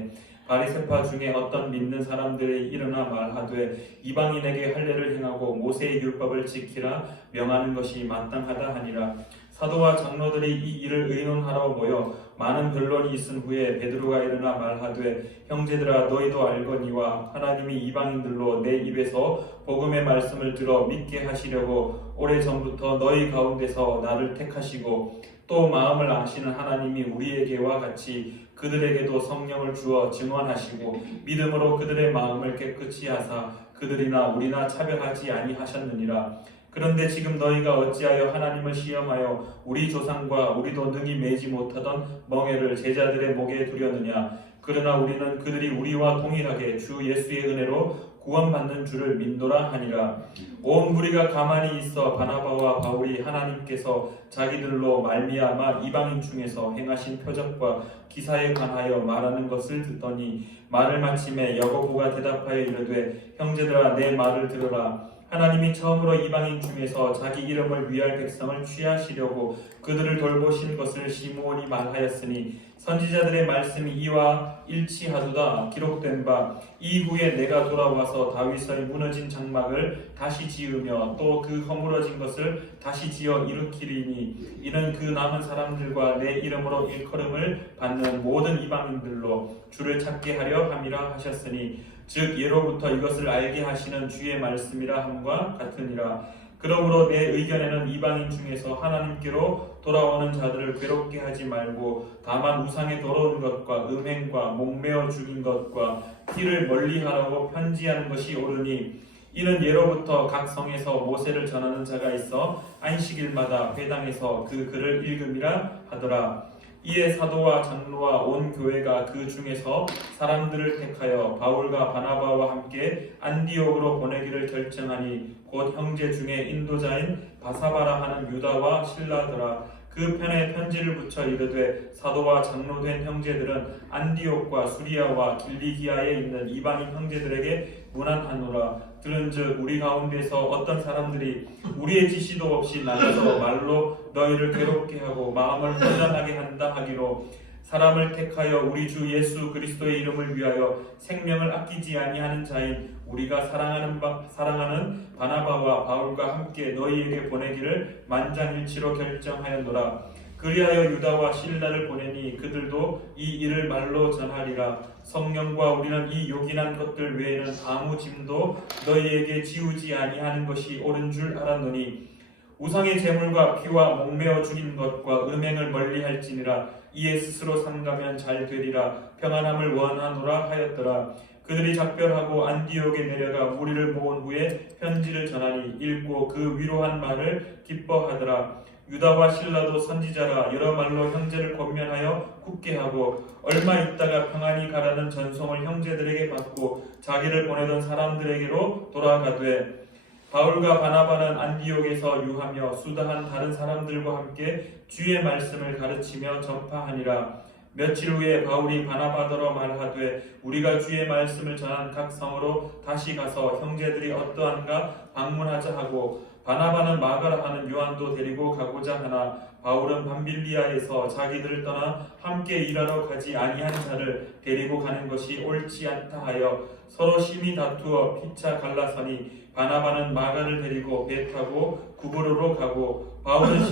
바리새파 중에 어떤 믿는 사람들이 일어나 말하되 이방인에게 할례를 행하고 모세의 율법을 지키라 명하는 것이 마땅하다 하니라. 사도와 장로들이 이 일을 의논하러 모여 많은 변론이 있은 후에 베드로가 일어나 말하되 형제들아 너희도 알거니와 하나님이 이방인들로 내 입에서 복음의 말씀을 들어 믿게 하시려고 오래전부터 너희 가운데서 나를 택하시고 또 마음을 아시는 하나님이 우리에게와 같이 그들에게도 성령을 주어 증언하시고 믿음으로 그들의 마음을 깨끗이 하사 그들이나 우리나 차별하지 아니하셨느니라. 그런데 지금 너희가 어찌하여 하나님을 시험하여 우리 조상과 우리도 능히 매지 못하던 멍에를 제자들의 목에 두려느냐. 그러나 우리는 그들이 우리와 동일하게 주 예수의 은혜로 구원받는 줄을 믿노라 하니라. 온 무리가 가만히 있어 바나바와 바울이 하나님께서 자기들로 말미암아 이방인 중에서 행하신 표적과 기사에 관하여 말하는 것을 듣더니 말을 마침에 야고보가 대답하여 이르되 형제들아 내 말을 들으라. 하나님이 처음으로 이방인 중에서 자기 이름을 위할 백성을 취하시려고 그들을 돌보신 것을 시므온이 말하였으니 선지자들의 말씀이 이와 일치하도다. 기록된 바 이후에 내가 돌아와서 다윗의 무너진 장막을 다시 지으며 또 그 허물어진 것을 다시 지어 일으키리니 이는 그 남은 사람들과 내 이름으로 일컬음을 받는 모든 이방인들로 주를 찾게 하려 함이라 하셨으니 즉 예로부터 이것을 알게 하시는 주의 말씀이라 함과 같으니라. 그러므로 내 의견에는 이방인 중에서 하나님께로 돌아오는 자들을 괴롭게 하지 말고 다만 우상에 더러운 것과 음행과 목매어 죽인 것과 피를 멀리하라고 편지하는 것이 옳으니 이는 예로부터 각 성에서 모세를 전하는 자가 있어 안식일마다 회당에서 그 글을 읽음이라 하더라. 이에 사도와 장로와 온 교회가 그 중에서 사람들을 택하여 바울과 바나바와 함께 안디옥으로 보내기를 결정하니 곧 형제 중에 인도자인 바사바라 하는 유다와 실라더라. 그 편에 편지를 붙여 이르되 사도와 장로된 형제들은 안디옥과 수리아와 길리기아에 있는 이방인 형제들에게 문안하노라. 들은즉 우리 가운데서 어떤 사람들이 우리의 지시도 없이 나가서 말로 너희를 괴롭게 하고 마음을 혼란하게 한다 하기로 사람을 택하여 우리 주 예수 그리스도의 이름을 위하여 생명을 아끼지 아니하는 자인 우리가 사랑하는 바나바와 바울과 함께 너희에게 보내기를 만장일치로 결정하였노라. 그리하여 유다와 실라를 보내니 그들도 이 일을 말로 전하리라. 성령과 우리는 이 요긴한 것들 외에는 아무 짐도 너희에게 지우지 아니하는 것이 옳은 줄 알았노니 우상의 제물과 피와 목매어 죽인 것과 음행을 멀리할지니라. 이에 스스로 삼가면 잘 되리라. 평안함을 원하노라 하였더라. 그들이 작별하고 안디옥에 내려가 무리를 모은 후에 편지를 전하니 읽고 그 위로한 말을 기뻐하더라. 유다와 실라도 선지자라 여러 말로 형제를 권면하여 굳게 하고 얼마 있다가 평안히 가라는 전송을 형제들에게 받고 자기를 보내던 사람들에게로 돌아가되 바울과 바나바는 안디옥에서 유하며 수다한 다른 사람들과 함께 주의 말씀을 가르치며 전파하니라. 며칠 후에 바울이 바나바더러 말하되 우리가 주의 말씀을 전한 각 성으로 다시 가서 형제들이 어떠한가 방문하자 하고 바나바는 마가라 하는 요한도 데리고 가고자 하나 바울은 밤빌리아에서 자기들을 떠나 함께 일하러 가지 아니한 자를 데리고 가는 것이 옳지 않다 하여 서로 심히 다투어 피차 갈라서니 바나바는 마가를 데리고 배 타고 구브로로 가고 바울은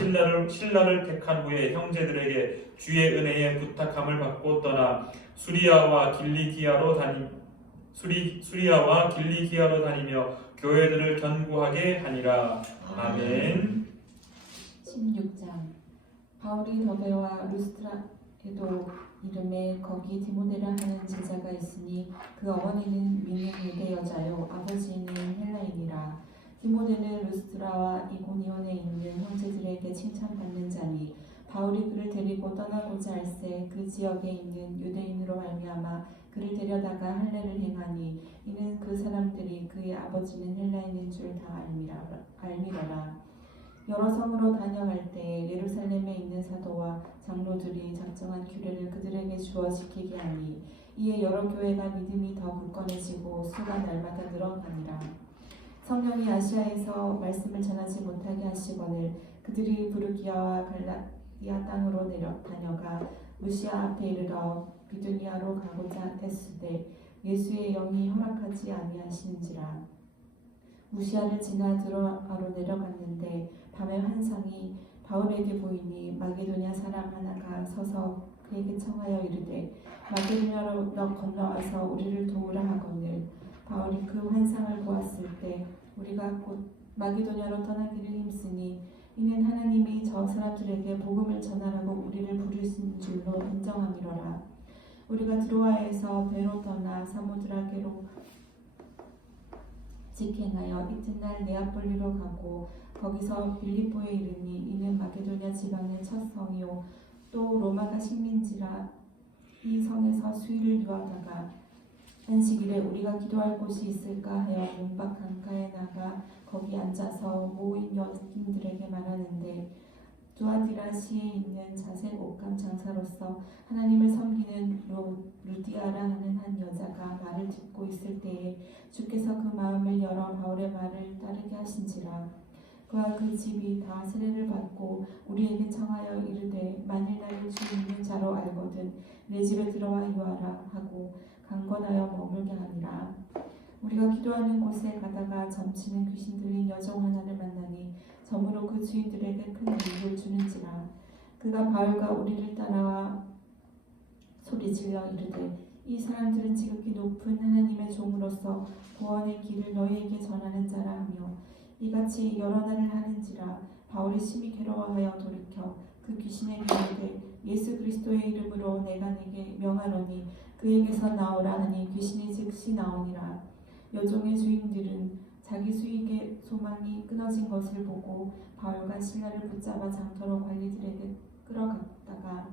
신라를 택한 후에 형제들에게 주의 은혜에 부탁함을 받고 떠나 수리아와 길리기아로 다니며 교회들을 견고하게 하니라. 아멘. 16장 바울이 더베와 루스트라에도 이름에 거기 디모데라 하는 제자가 있으니 그 어머니는 믿는 유대 여자요 아버지는 헬라인이라. 디모데는 루스드라와 이고니온에 있는 형제들에게 칭찬받는 자니 바울이 그를 데리고 떠나고자 할새 그 지역에 있는 유대인으로 말미암아 그를 데려다가 할례를 행하니 이는 그 사람들이 그의 아버지는 헬라인인 줄 다 알미러라. 여러 성으로 다녀갈 때 예루살렘에 있는 사도와 장로들이 작정한 규례를 그들에게 주어 지키게 하니 이에 여러 교회가 믿음이 더 굳건해지고 수가 날마다 늘어가니라. 성령이 아시아에서 말씀을 전하지 못하게 하시거늘 그들이 부르기아와 갈라디아 땅으로 다녀가 무시아 앞에 이르러 비두니아로 가고자 했으되 예수의 영이 허락하지 아니하시는지라. 무시아를 지나 드로아로 내려갔는데 밤에 환상이 바울에게 보이니 마게도냐 사람 하나가 서서 그에게 청하여 이르되 마게도냐로 건너와서 우리를 도우라 하거늘 바울이 그 환상을 보았을 때 우리가 곧 마게도냐로 떠나기를 힘쓰니 이는 하나님이 저 사람들에게 복음을 전하라고 우리를 부르신 줄로 인정함이로라. 우리가 드로아에서 배로 떠나 사모드라게로 직행하여 이튿날 네아폴리로 가고 거기서 빌립보에 이르니 이는 마게도냐 지방의 첫 성이요 또 로마가 식민지라. 이 성에서 수일을 유하다가 안식일에 우리가 기도할 곳이 있을까 하여 문밖 강가에 나가 거기 앉아서 모인 여인들에게 말하는데 두아디라시에 있는 자색 옷감 장사로서 하나님을 섬기는 루디아라 하는 한 여자가 말을 듣고 있을 때에 주께서 그 마음을 열어 바울의 말을 따르게 하신지라. 그와 그 집이 다 세례를 받고 우리에게 청하여 이르되 만일 나를 주 있는 자로 알거든 내 집에 들어와 유하라 하고 강권하여 머물게 하니라. 우리가 기도하는 곳에 가다가 점치는 귀신 들린 여종 하나를 만나니 점으로 그 주인들에게 큰 이익을 주는지라. 그가 바울과 우리를 따라와 소리질러 이르되 이 사람들은 지극히 높은 하나님의 종으로서 구원의 길을 너희에게 전하는 자라 하며 이같이 여러 날을 하는지라. 바울이 심히 괴로워하여 돌이켜 그 귀신에게 이르되 예수 그리스도의 이름으로 내가 네게 명하노니 그에게서 나오라 하니 귀신이 즉시 나오니라. 여종의 주인들은 자기 수익의 소망이 끊어진 것을 보고 바울과 실라를 붙잡아 장터로 관리들에게 끌어갔다가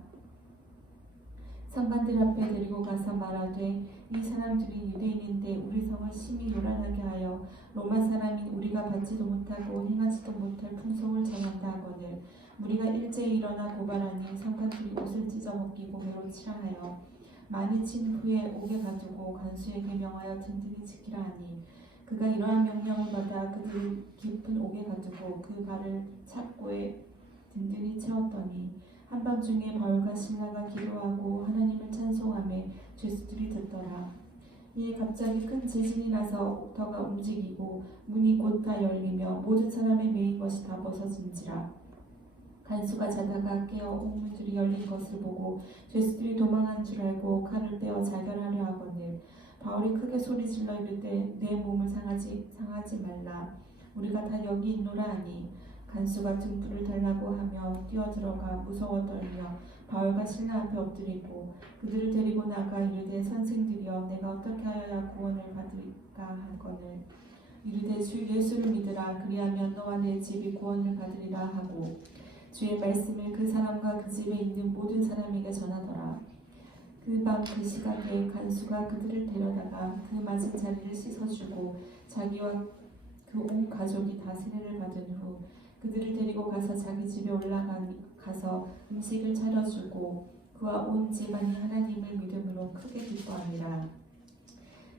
상관들 앞에 데리고 가서 말하되 이 사람들이 유대인인데 우리 성을 심히 요란하게 하여 로마 사람인 우리가 받지도 못하고 행하지도 못할 풍속을 전한다 하거늘 무리가 일제히 일어나 고발하니 상관들이 옷을 찢어벗기고 매로 치라 하여 많이 친 후에 옥에 가두고 간수에게 명하여 든든히 지키라 하니 그가 이러한 명령을 받아 그들을 깊은 옥에 가두고 그 발을 착고에 든든히 채웠더니 한밤중에 바울과 실라가 기도하고 하나님을 찬송하며 죄수들이 듣더라. 이에 갑자기 큰 지진이 나서 옥터가 움직이고 문이 곧 다 열리며 모든 사람의 매인 것이 다 벗어진지라. 간수가 자다가 깨어 옥문들이 열린 것을 보고 죄수들이 도망한 줄 알고 칼을 빼어 자결하려 하거늘 바울이 크게 소리질러 이르되 내 몸을 상하지 말라. 우리가 다 여기 있노라 하니 간수가 등불을 달라고 하며 뛰어들어가 무서워 떨며 바울과 실라 앞에 엎드리고 그들을 데리고 나가 이르되 선생들이여 내가 어떻게 하여야 구원을 받을까 하거늘 이르되 주 예수를 믿으라. 그리하면 너와 내 집이 구원을 받으리라 하고 주의 말씀을 그 사람과 그 집에 있는 모든 사람에게 전하더라. 그 밤 그 시각에 간수가 그들을 데려다가 그 맞은 자리를 씻어주고 자기와 그 온 가족이 다 세례를 받은 후 그들을 데리고 가서 자기 집에 올라가서 음식을 차려주고 그와 온 집안이 하나님을 믿음으로 크게 기뻐하니라.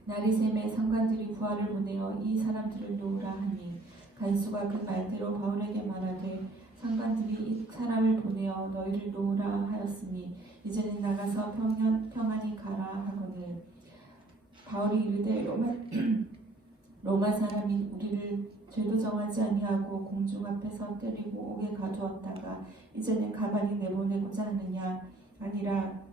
날이 새매 상관들이 부하를 보내어 이 사람들을 놓으라 하니 간수가 그 말대로 바울에게 말하되 상관들이 이 사람을 보내어 너희를 놓으라 하였으니 이제는 나가서 평안히 가라 하거늘 바울이 이르되 로마 사람이 우리를 죄도 정하지 아니하고 공중 앞에서 때리고 옥에 가두었다가 이제는 가만히 내보내고자 하느냐. 아니라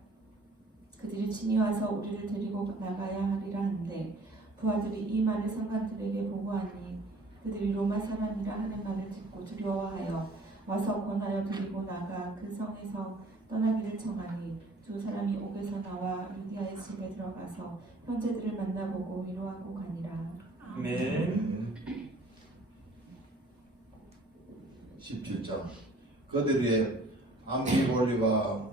그들이 친히 와서 우리를 데리고 나가야 하리라 한데 부하들이 이 말을 상관들에게 보고하니 그들이 로마 사람이라 하는 말을 듣고 두려워하여 와서 권하여 데리고 나가 그 성에서 떠나기를 청하니 두 사람이 옥에서 나와 루디아의 집에 들어가서 형제들을 만나보고 위로하고 가니라. 아멘. 17장 그들이 암피볼리와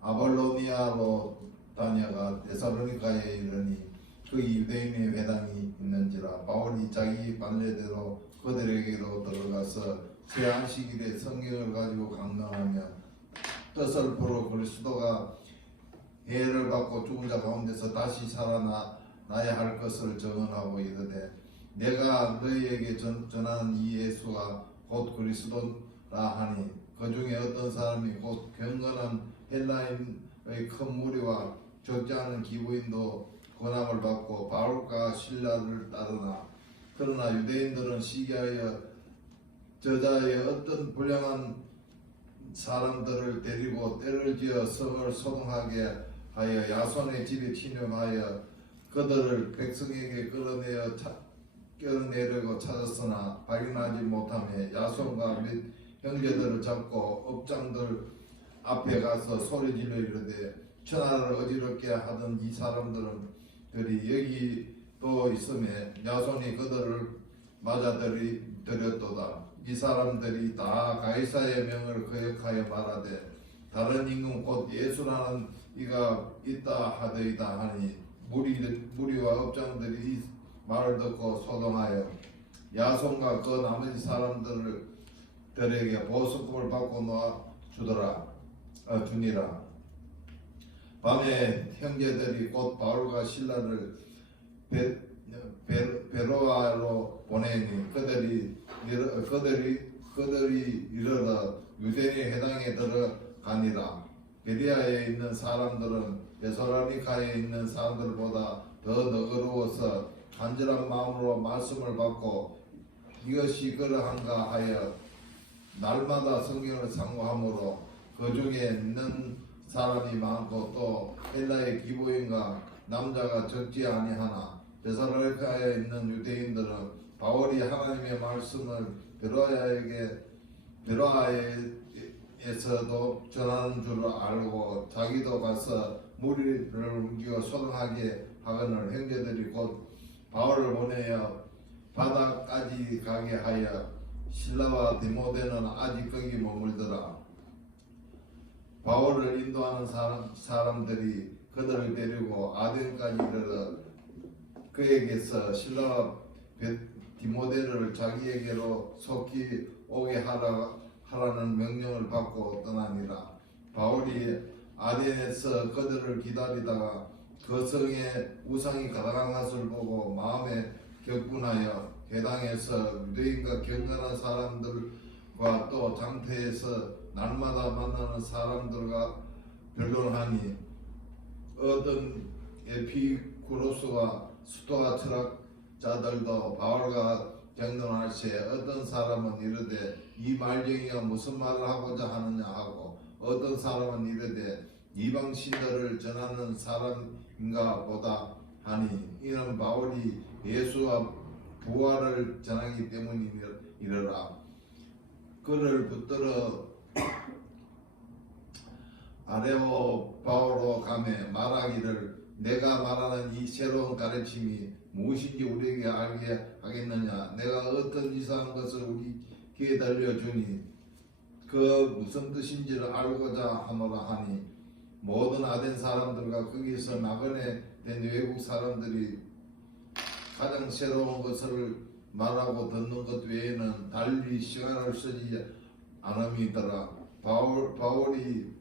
아볼로니아로 다녀가 데살로니가에 이르니 그 유대인의 회당이 있는지라 바울이 자기 관례대로 그들에게로 들어가서 새 안식일에 성경을 가지고 강론하며 뜻을 풀어 그리스도가 해를 받고 죽은 자 가운데서 다시 살아나야 할 것을 증언하고 이르되 내가 너희에게 전하는 이 예수가 곧 그리스도라 하니 그 중에 어떤 사람이 곧 경건한 헬라인의 큰 무리와 적지 않은 기부인도 권함을 받고 바울과 실라를 따르나 그러나 유대인들은 시기하여 저자의 어떤 불량한 사람들을 데리고 때를 지어 성을 소동하게 하여 야손의 집에 침입하여 그들을 백성에게 끌어내려고 찾았으나 발견하지 못하며 야손과 및 형제들을 잡고 업장들 앞에 가서 소리질러 이르되 천하를 어지럽게 하던 이 사람들이 여기 또 있음에 야손이 그들을 맞아들였도다. 이 사람들이 다 가이사의 명을 거역하여 말하되 다른 임금 곧 예수라는 이가 있다 하더이다 하니 무리와 업장들이 이 말을 듣고 소동하여 야손과 그 나머지 사람들에게 보석금을 받고 놓아 주니라. 밤에 형제들이 곧 바울과 실라를 베로아로 보내니 그들이 이르러 유대인의 회당에 들어가니라. 베리아에 있는 사람들은 데살로니가에 있는 사람들보다 더 너그러워서 간절한 마음으로 말씀을 받고 이것이 그러한가 하여 날마다 성경을 상고하므로 그 중에 있는 사람이 많고 또 헬라의 기부인과 남자가 적지 아니하나 데살로니가에 있는 유대인들은 바울이 하나님의 말씀을 베로아에서도 전하는 줄 알고 자기도 가서 무리를 옮기고 소동하게 하거늘 형제들이 곧 바울을 보내어 바다까지 가게 하여 실라와 디모데는 아직 거기 머물더라. 바울을 인도하는 사람들이 그들을 데리고 아덴까지 이르러 그에게서 실라와 디모데를 자기에게로 속히 오게 하라는 명령을 받고 떠나니라. 바울이 아덴에서 그들을 기다리다가 그 성에 우상이 가득한 것을 보고 마음에 격분하여 회당에서 유대인과 경건한 사람들과 또 장태에서 날마다 만나는 사람들과 변론하니 어떤 에피쿠로스와 스토아 철학자들도 바울과 경론할세 어떤 사람은 이르되 이 말쟁이가 무슨 말을 하고자 하느냐 하고 어떤 사람은 이르되 이방 신들을 전하는 사람인가 보다 하니 이는 바울이 예수와 부활을 전하기 때문이라. 그를 붙들어 아레오바오로 가매 말하기를 내가 말하는 이 새로운 가르침이 무엇인지 우리에게 알게 하겠느냐. 내가 어떤 이상한 것을 우리 귀에 들려주니 그 무슨 뜻인지를 알고자 하노라 하니 모든 아덴 사람들과 거기서 나그네 된 외국 사람들이 가장 새로운 것을 말하고 듣는 것 외에는 달리 시간을 쓰지 않음이더라. 바울이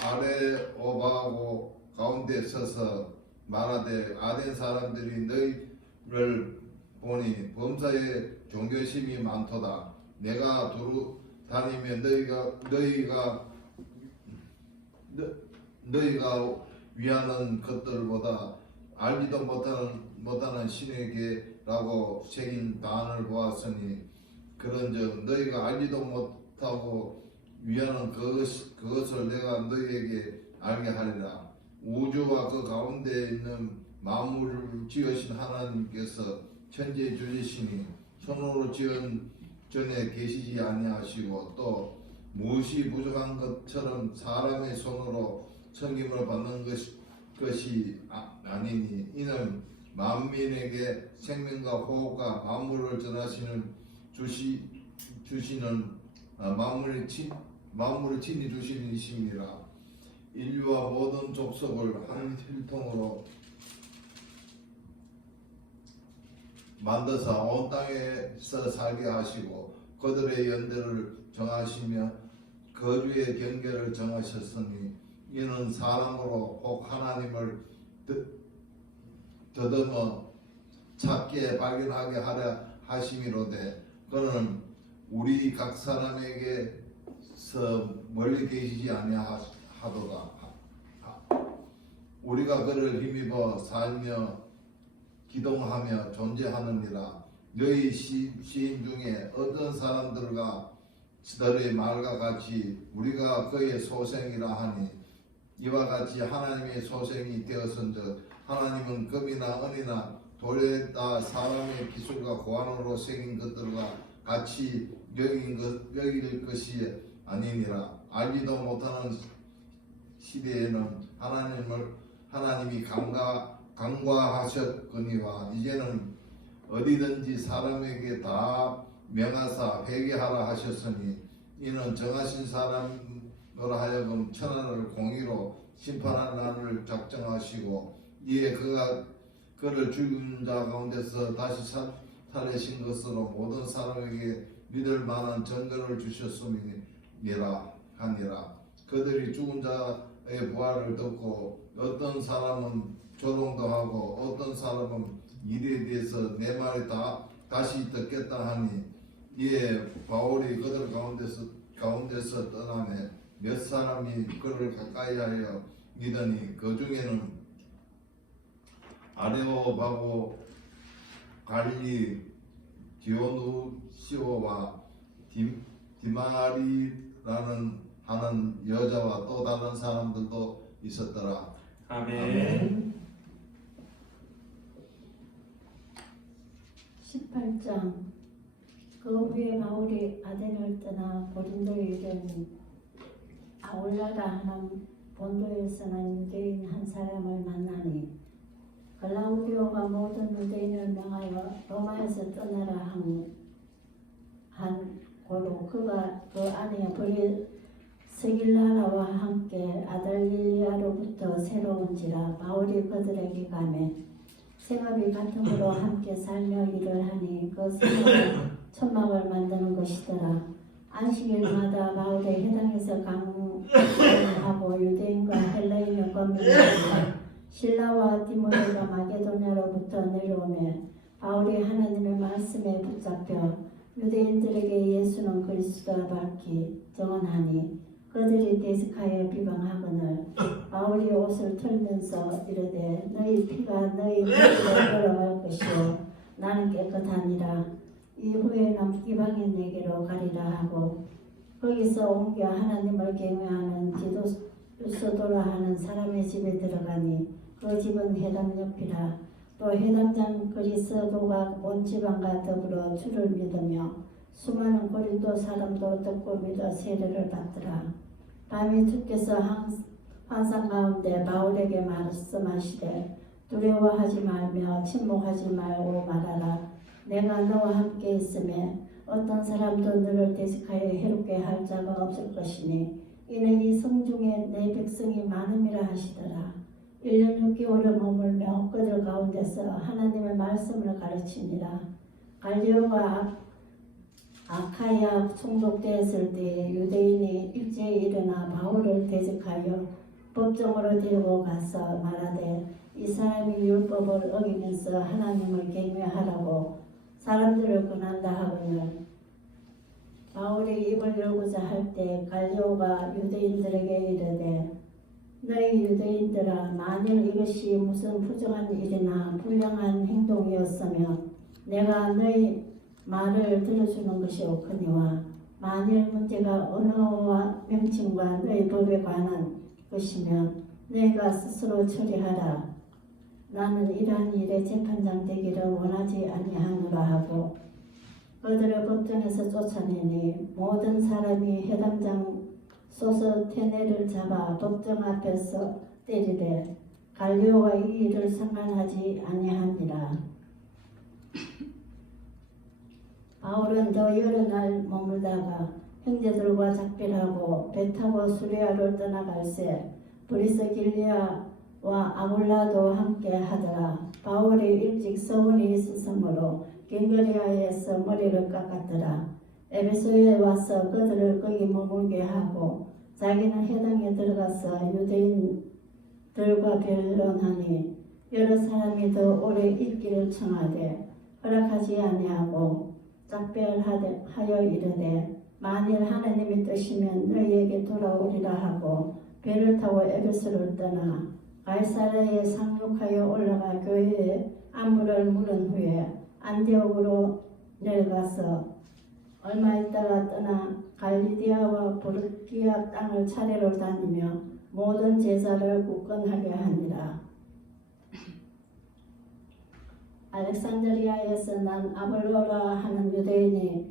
아레오바고 가운데 서서 말하되 아덴 사람들이 너희를 보니 범사에 종교심이 많도다. 내가 두루 다니며 너희가 위하는 것들보다 알지도 못하는 신에게라고 새긴 반을 보았으니 그런즉 너희가 알지도 못하고 위하는 그것을 내가 너희에게 알게 하리라. 우주와 그 가운데 있는 만물을 지으신 하나님께서 천지의 주지시니 손으로 지은 전에 계시지 아니하시고 또 무엇이 부족한 것처럼 사람의 손으로 섬김을 받는 것이 아니니 이는 만민에게 생명과 호흡과 만물을 전하시는 주시는 만물을 친히 주시는 이심이라. 인류와 모든 족속을 한 혈통으로 만드사 온 땅에서 살게 하시고 그들의 연대를 정하시며 거주의 경계를 정하셨으니 이는 사람으로 혹 하나님을 더듬어 찾게 발견하게 하려 하심이로되 그는 우리 각 사람에게서 멀리 계시지 아니하도다. 우리가 그를 힘입어 살며 기동하며 존재하느니라. 너희 시인 중에 어떤 사람들과 저들의 말과 같이 우리가 그의 소생이라 하니 이와 같이 하나님의 소생이 되었은즉 하나님은 금이나 은이나 돌에다 사람의 기술과 고안으로 새긴 것들과 같이 여길 것이 아니니라. 알지도 못하는 시대에는 하나님이 강과하셨거니와 이제는 어디든지 사람에게 다 명하사 회개하라 하셨으니 이는 정하신 사람으로 하여금 천하를 공의로 심판할 날을 작정하시고 이에 그를 죽은 자 가운데서 다시 살리신 것으로 모든 사람에게 믿을 만한 증거를 주셨음이니라 하니라. 그들이 죽은 자의 부활을 듣고 어떤 사람은 조롱도 하고 어떤 사람은 일에 대해서 내 말이 다시 듣겠다 하니 이에 바울이 그들 가운데서 떠나매 몇 사람이 그를 가까이하여 믿으니 그 중에는 아레오바고 갈리 디오누시오와 디마리라는 하는 여자와 또 다른 사람들도 있었더라. 아멘. 18장. 그 후에 바울이 아덴을 떠나 고린도에 이르니 아울라라 하는 본도에서 난 유대인 한 사람을 만나니 글라우디오가 모든 유대인을 명하여 로마에서 떠나라 한 고로 그가 그 안에 스길라라와 함께 아달리아로부터 새로운지라. 바울이 그들에게 가매 생업이 같음으로 함께 살며 일을 하니 그 생업은 천막을 만드는 것이더라. 안식일마다 바울의 회당에서 강론하고 유대인과 헬라인을 권면하고 실라와 디모데가 마게도냐로부터 내려오매 바울이 하나님의 말씀에 붙잡혀 유대인들에게 예수는 그리스도라 밝히 증언하니 그들이 대적하여 비방하거늘 바울이 옷을 털면서 이르되 너희 피가 너희 머리에 걸어갈 것이요 나는 깨끗하니라. 이후에는 이방인에게로 가리라 하고 거기서 옮겨 하나님을 경외하는 디도스도라 하는 사람의 집에 들어가니 그 집은 회당 옆이라. 또 회당장 그리스도가 온 지방과 더불어 주를 믿으며 수많은 고린도 사람도 듣고 믿어 세례를 받더라. 밤이 주께서 환상 가운데 바울에게 말씀하시되 두려워하지 말며 침묵하지 말고 말하라. 내가 너와 함께 있음에 어떤 사람도 너를 대적하여 해롭게 할 자가 없을 것이니 이는 이 성중에 내 백성이 많음이라 하시더라. 1년 6개월을 머물며 그들 가운데서 하나님의 말씀을 가르치니라. 갈리오가 아카야 총독되었을 때 유대인이 일제히 일어나 바울을 대적하여 법정으로 데리고 가서 말하되 이 사람이 율법을 어기면서 하나님을 경외하라고 사람들을 권한다 하거늘 바울이 입을 열고자 할 때 갈리오가 유대인들에게 이르되 너희 유대인들아 만일 이것이 무슨 부정한 일이나 불량한 행동이었으면 내가 너희 말을 들어주는 것이 옳거니와 만일 문제가 언어와 명칭과 너희 법에 관한 것이면 너희가 스스로 처리하라. 나는 이러한 일에 재판장 되기를 원하지 아니하노라 하고 그들을 법정에서 쫓아내니 모든 사람이 해당장 소스테네를 잡아 법정 앞에서 때리되 갈리오가 이 일을 상관하지 아니하니라. 바울은 더 여러 날 머물다가 형제들과 작별하고 배 타고 수리아를 떠나갈새 브리스길리아와 아굴라도 함께 하더라. 바울이 일찍 서원이 있었으므로 갱거리아에서 머리를 깎았더라. 에베소에 와서 그들을 거기 머물게 하고 자기는 해당에 들어가서 유대인들과 변론하니 여러 사람이 더 오래 있기를 청하되 허락하지 아니하고 작별하여 이르되 만일 하나님의 뜻이면 너희에게 돌아오리라 하고 배를 타고 에베소를 떠나 가이사랴에 상륙하여 올라가 교회에 안부를 물은 후에 안디옥으로 내려가서 얼마 있다가 떠나 갈리디아와 부르기아 땅을 차례로 다니며 모든 제자를 굳건하게 하니라. 알렉산드리아에서 난 아볼로라 하는 유대인이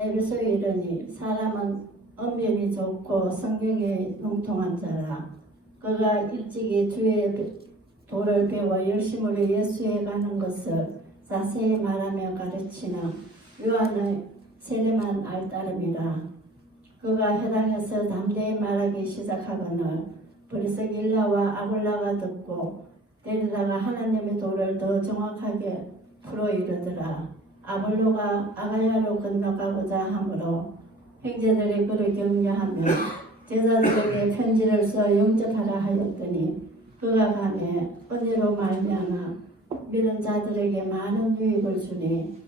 에베소에 이르니 사람은 언변이 좋고 성경에 능통한 자라. 그가 일찍이 주의 도를 배워 열심으로 예수에 가는 것을 자세히 말하며 가르치나 요한의 세례만 알 따름이라. 그가 해당에서 담대히 말하기 시작하거늘 브리스길라와 아굴라가 듣고 때리다가 하나님의 도를 더 정확하게 풀어 이르더라. 아볼로가 아가야로 건너가고자 하므로 형제들이 그를 격려하며 제자들에게 편지를 써 영접하라 하였더니 그가 가매 은혜로 말미암아 믿은 자들에게 많은 유익을 주니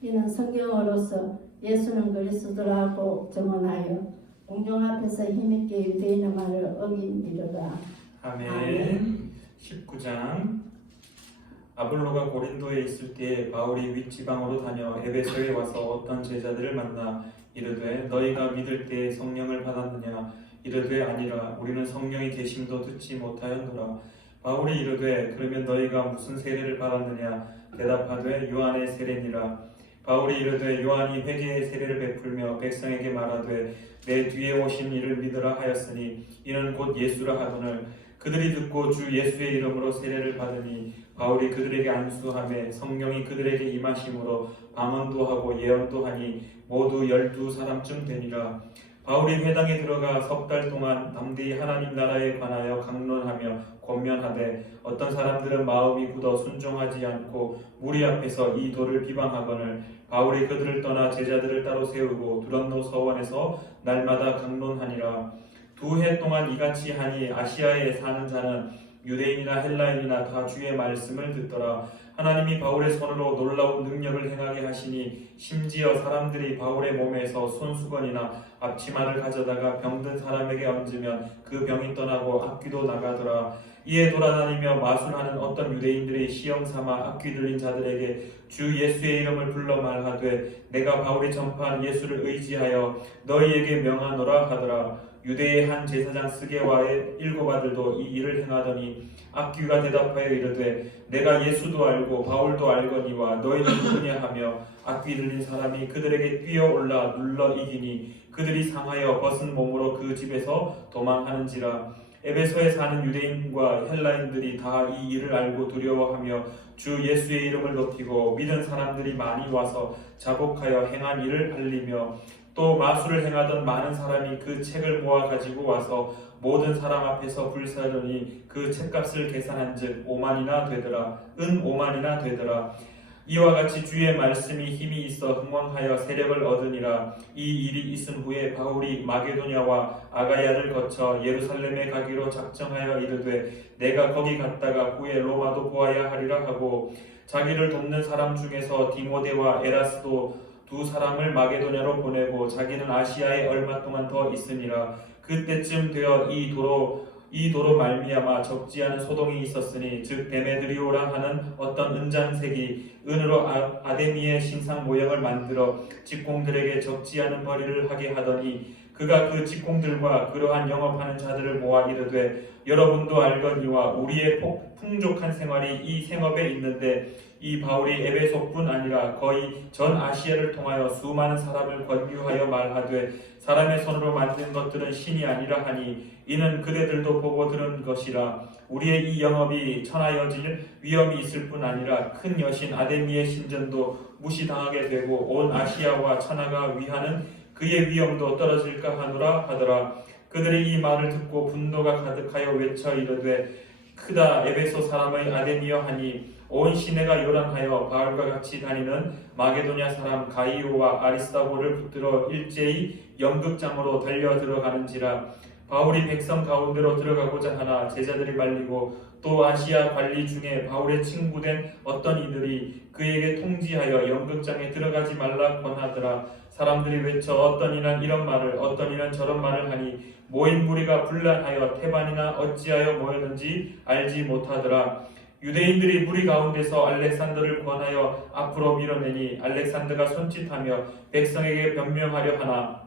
이는 성경으로서 예수는 그리스도라고 증언하여 공중 앞에서 힘있게 유대인의 말을 어기니라. 아멘. 19장. 아볼로가 고린도에 있을 때 바울이 윗지방으로 다녀 에베소에 와서 어떤 제자들을 만나 이르되 너희가 믿을 때 성령을 받았느냐 이르되 아니라 우리는 성령이 계심도 듣지 못하였노라. 바울이 이르되 그러면 너희가 무슨 세례를 받았느냐 대답하되 요한의 세례니라. 바울이 이르되 요한이 회개의 세례를 베풀며 백성에게 말하되 내 뒤에 오신 이를 믿으라 하였으니 이는 곧 예수라 하거늘 그들이 듣고 주 예수의 이름으로 세례를 받으니 바울이 그들에게 안수하며 성령이 그들에게 임하심으로 방언도 하고 예언도 하니 모두 12사람쯤 되니라. 바울이 회당에 들어가 석 달 동안 담대히 하나님 나라에 관하여 강론하며 권면하되 어떤 사람들은 마음이 굳어 순종하지 않고 무리 앞에서 이 도를 비방하거늘 바울이 그들을 떠나 제자들을 따로 세우고 두란노 서원에서 날마다 강론하니라. 2해 동안 이같이 하니 아시아에 사는 자는 유대인이나 헬라인이나 다 주의 말씀을 듣더라. 하나님이 바울의 손으로 놀라운 능력을 행하게 하시니 심지어 사람들이 바울의 몸에서 손수건이나 앞치마를 가져다가 병든 사람에게 얹으면 그 병이 떠나고 악귀도 나가더라. 이에 돌아다니며 마술하는 어떤 유대인들이 시험 삼아 악귀 들린 자들에게 주 예수의 이름을 불러 말하되 내가 바울이 전파한 예수를 의지하여 너희에게 명하노라 하더라. 유대의 한 제사장 스게와의 7 아들도 이 일을 행하더니 악귀가 대답하여 이르되 내가 예수도 알고 바울도 알거니와 너희는 누구냐 하며 악귀 들린 사람이 그들에게 뛰어올라 눌러 이기니 그들이 상하여 벗은 몸으로 그 집에서 도망하는지라. 에베소에 사는 유대인과 헬라인들이 다 이 일을 알고 두려워하며 주 예수의 이름을 높이고 믿은 사람들이 많이 와서 자복하여 행한 일을 알리며 또 마술을 행하던 많은 사람이 그 책을 모아 가지고 와서 모든 사람 앞에서 불사르니 그 책값을 계산한즉 5만이나 되더라. 은 5만이나 되더라. 이와 같이 주의 말씀이 힘이 있어 흥왕하여 세력을 얻으니라. 이 일이 있은 후에 바울이 마게도냐와 아가야를 거쳐 예루살렘에 가기로 작정하여 이르되 내가 거기 갔다가 후에 로마도 보아야 하리라 하고 자기를 돕는 사람 중에서 디모데와 에라스도 2 사람을 마게도냐로 보내고 자기는 아시아에 얼마 동안 더 있으니라. 그때쯤 되어 이 도로 말미암아 적지 않은 소동이 있었으니 즉 데메드리오라 하는 어떤 은장색이 은으로 아데미의 신상 모형을 만들어 직공들에게 적지 않은 벌이를 하게 하더니 그가 그 직공들과 그러한 영업하는 자들을 모아 이르되 여러분도 알거니와 우리의 풍족한 생활이 이 생업에 있는데 이 바울이 에베소뿐 아니라 거의 전 아시아를 통하여 수많은 사람을 권유하여 말하되 사람의 손으로 만든 것들은 신이 아니라 하니 이는 그대들도 보고 들은 것이라. 우리의 이 영업이 천하여질 위험이 있을 뿐 아니라 큰 여신 아데미의 신전도 무시당하게 되고 온 아시아와 천하가 위하는 그의 위엄도 떨어질까 하노라 하더라. 그들이 이 말을 듣고 분노가 가득하여 외쳐 이르되 크다 에베소 사람의 아데미여 하니 온 시내가 요란하여 바울과 같이 다니는 마게도냐 사람 가이오와 아리스다고를 붙들어 일제히 연극장으로 달려 들어가는지라. 바울이 백성 가운데로 들어가고자 하나 제자들이 말리고 또 아시아 관리 중에 바울의 친구된 어떤 이들이 그에게 통지하여 연극장에 들어가지 말라 권하더라. 사람들이 외쳐 어떤 이는 이런 말을 어떤 이는 저런 말을 하니 모인 무리가 분란하여 태반이나 어찌하여 모였는지 알지 못하더라. 유대인들이 무리 가운데서 알렉산더를 권하여 앞으로 밀어내니 알렉산더가 손짓하며 백성에게 변명하려 하나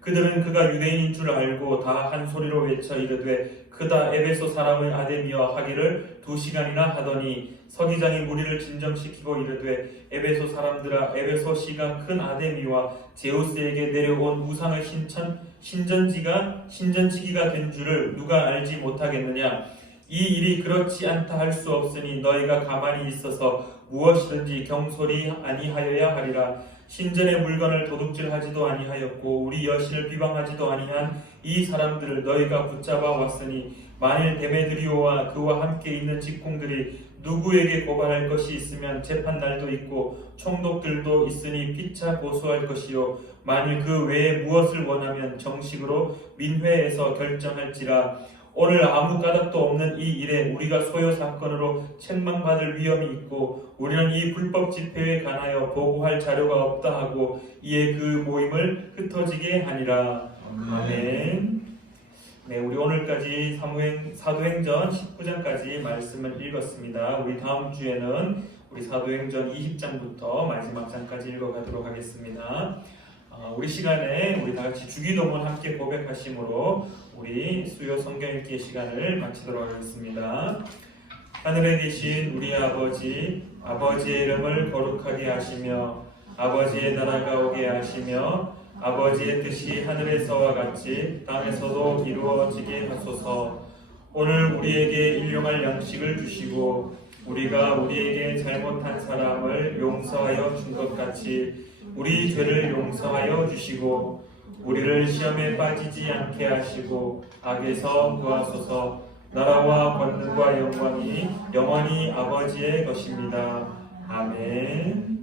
그들은 그가 유대인인 줄 알고 다 한 소리로 외쳐 이르되 크다 에베소 사람의 아데미여 하기를 2시간이나 하더니 서기장이 무리를 진정시키고 이르되 에베소 사람들아 에베소 시가 큰 아데미와 제우스에게 내려온 우상의 신전지기가 된 줄을 누가 알지 못하겠느냐. 이 일이 그렇지 않다 할 수 없으니 너희가 가만히 있어서 무엇이든지 경솔히 아니하여야 하리라. 신전의 물건을 도둑질하지도 아니하였고 우리 여신을 비방하지도 아니한 이 사람들을 너희가 붙잡아 왔으니 만일 데메드리오와 그와 함께 있는 직공들이 누구에게 고발할 것이 있으면 재판날도 있고 총독들도 있으니 피차 고소할 것이요 만일 그 외에 무엇을 원하면 정식으로 민회에서 결정할지라. 오늘 아무 까닭도 없는 이 일에 우리가 소요 사건으로 책망받을 위험이 있고 우리는 이 불법 집회에 관하여 보고할 자료가 없다 하고 이에 그 모임을 흩어지게 하니라. 아멘. 네, 우리 오늘까지 사도행전 19장까지 말씀을 읽었습니다. 우리 다음 주에는 우리 사도행전 20장부터 마지막 장까지 읽어가도록 하겠습니다. 우리 시간에 우리 다 같이 주기도문 함께 고백하심으로 우리 수요 성경 읽기 시간을 마치도록 하겠습니다. 하늘에 계신 우리 아버지, 아버지의 이름을 거룩하게 하시며 아버지의 나라가 오게 하시며 아버지의 뜻이 하늘에서와 같이 땅에서도 이루어지게 하소서. 오늘 우리에게 일용할 양식을 주시고 우리가 우리에게 잘못한 사람을 용서하여 준 것 같이 우리 죄를 용서하여 주시고 우리를 시험에 빠지지 않게 하시고 악에서 구하소서. 나라와 권능과 영광이 영원히 아버지의 것입니다. 아멘.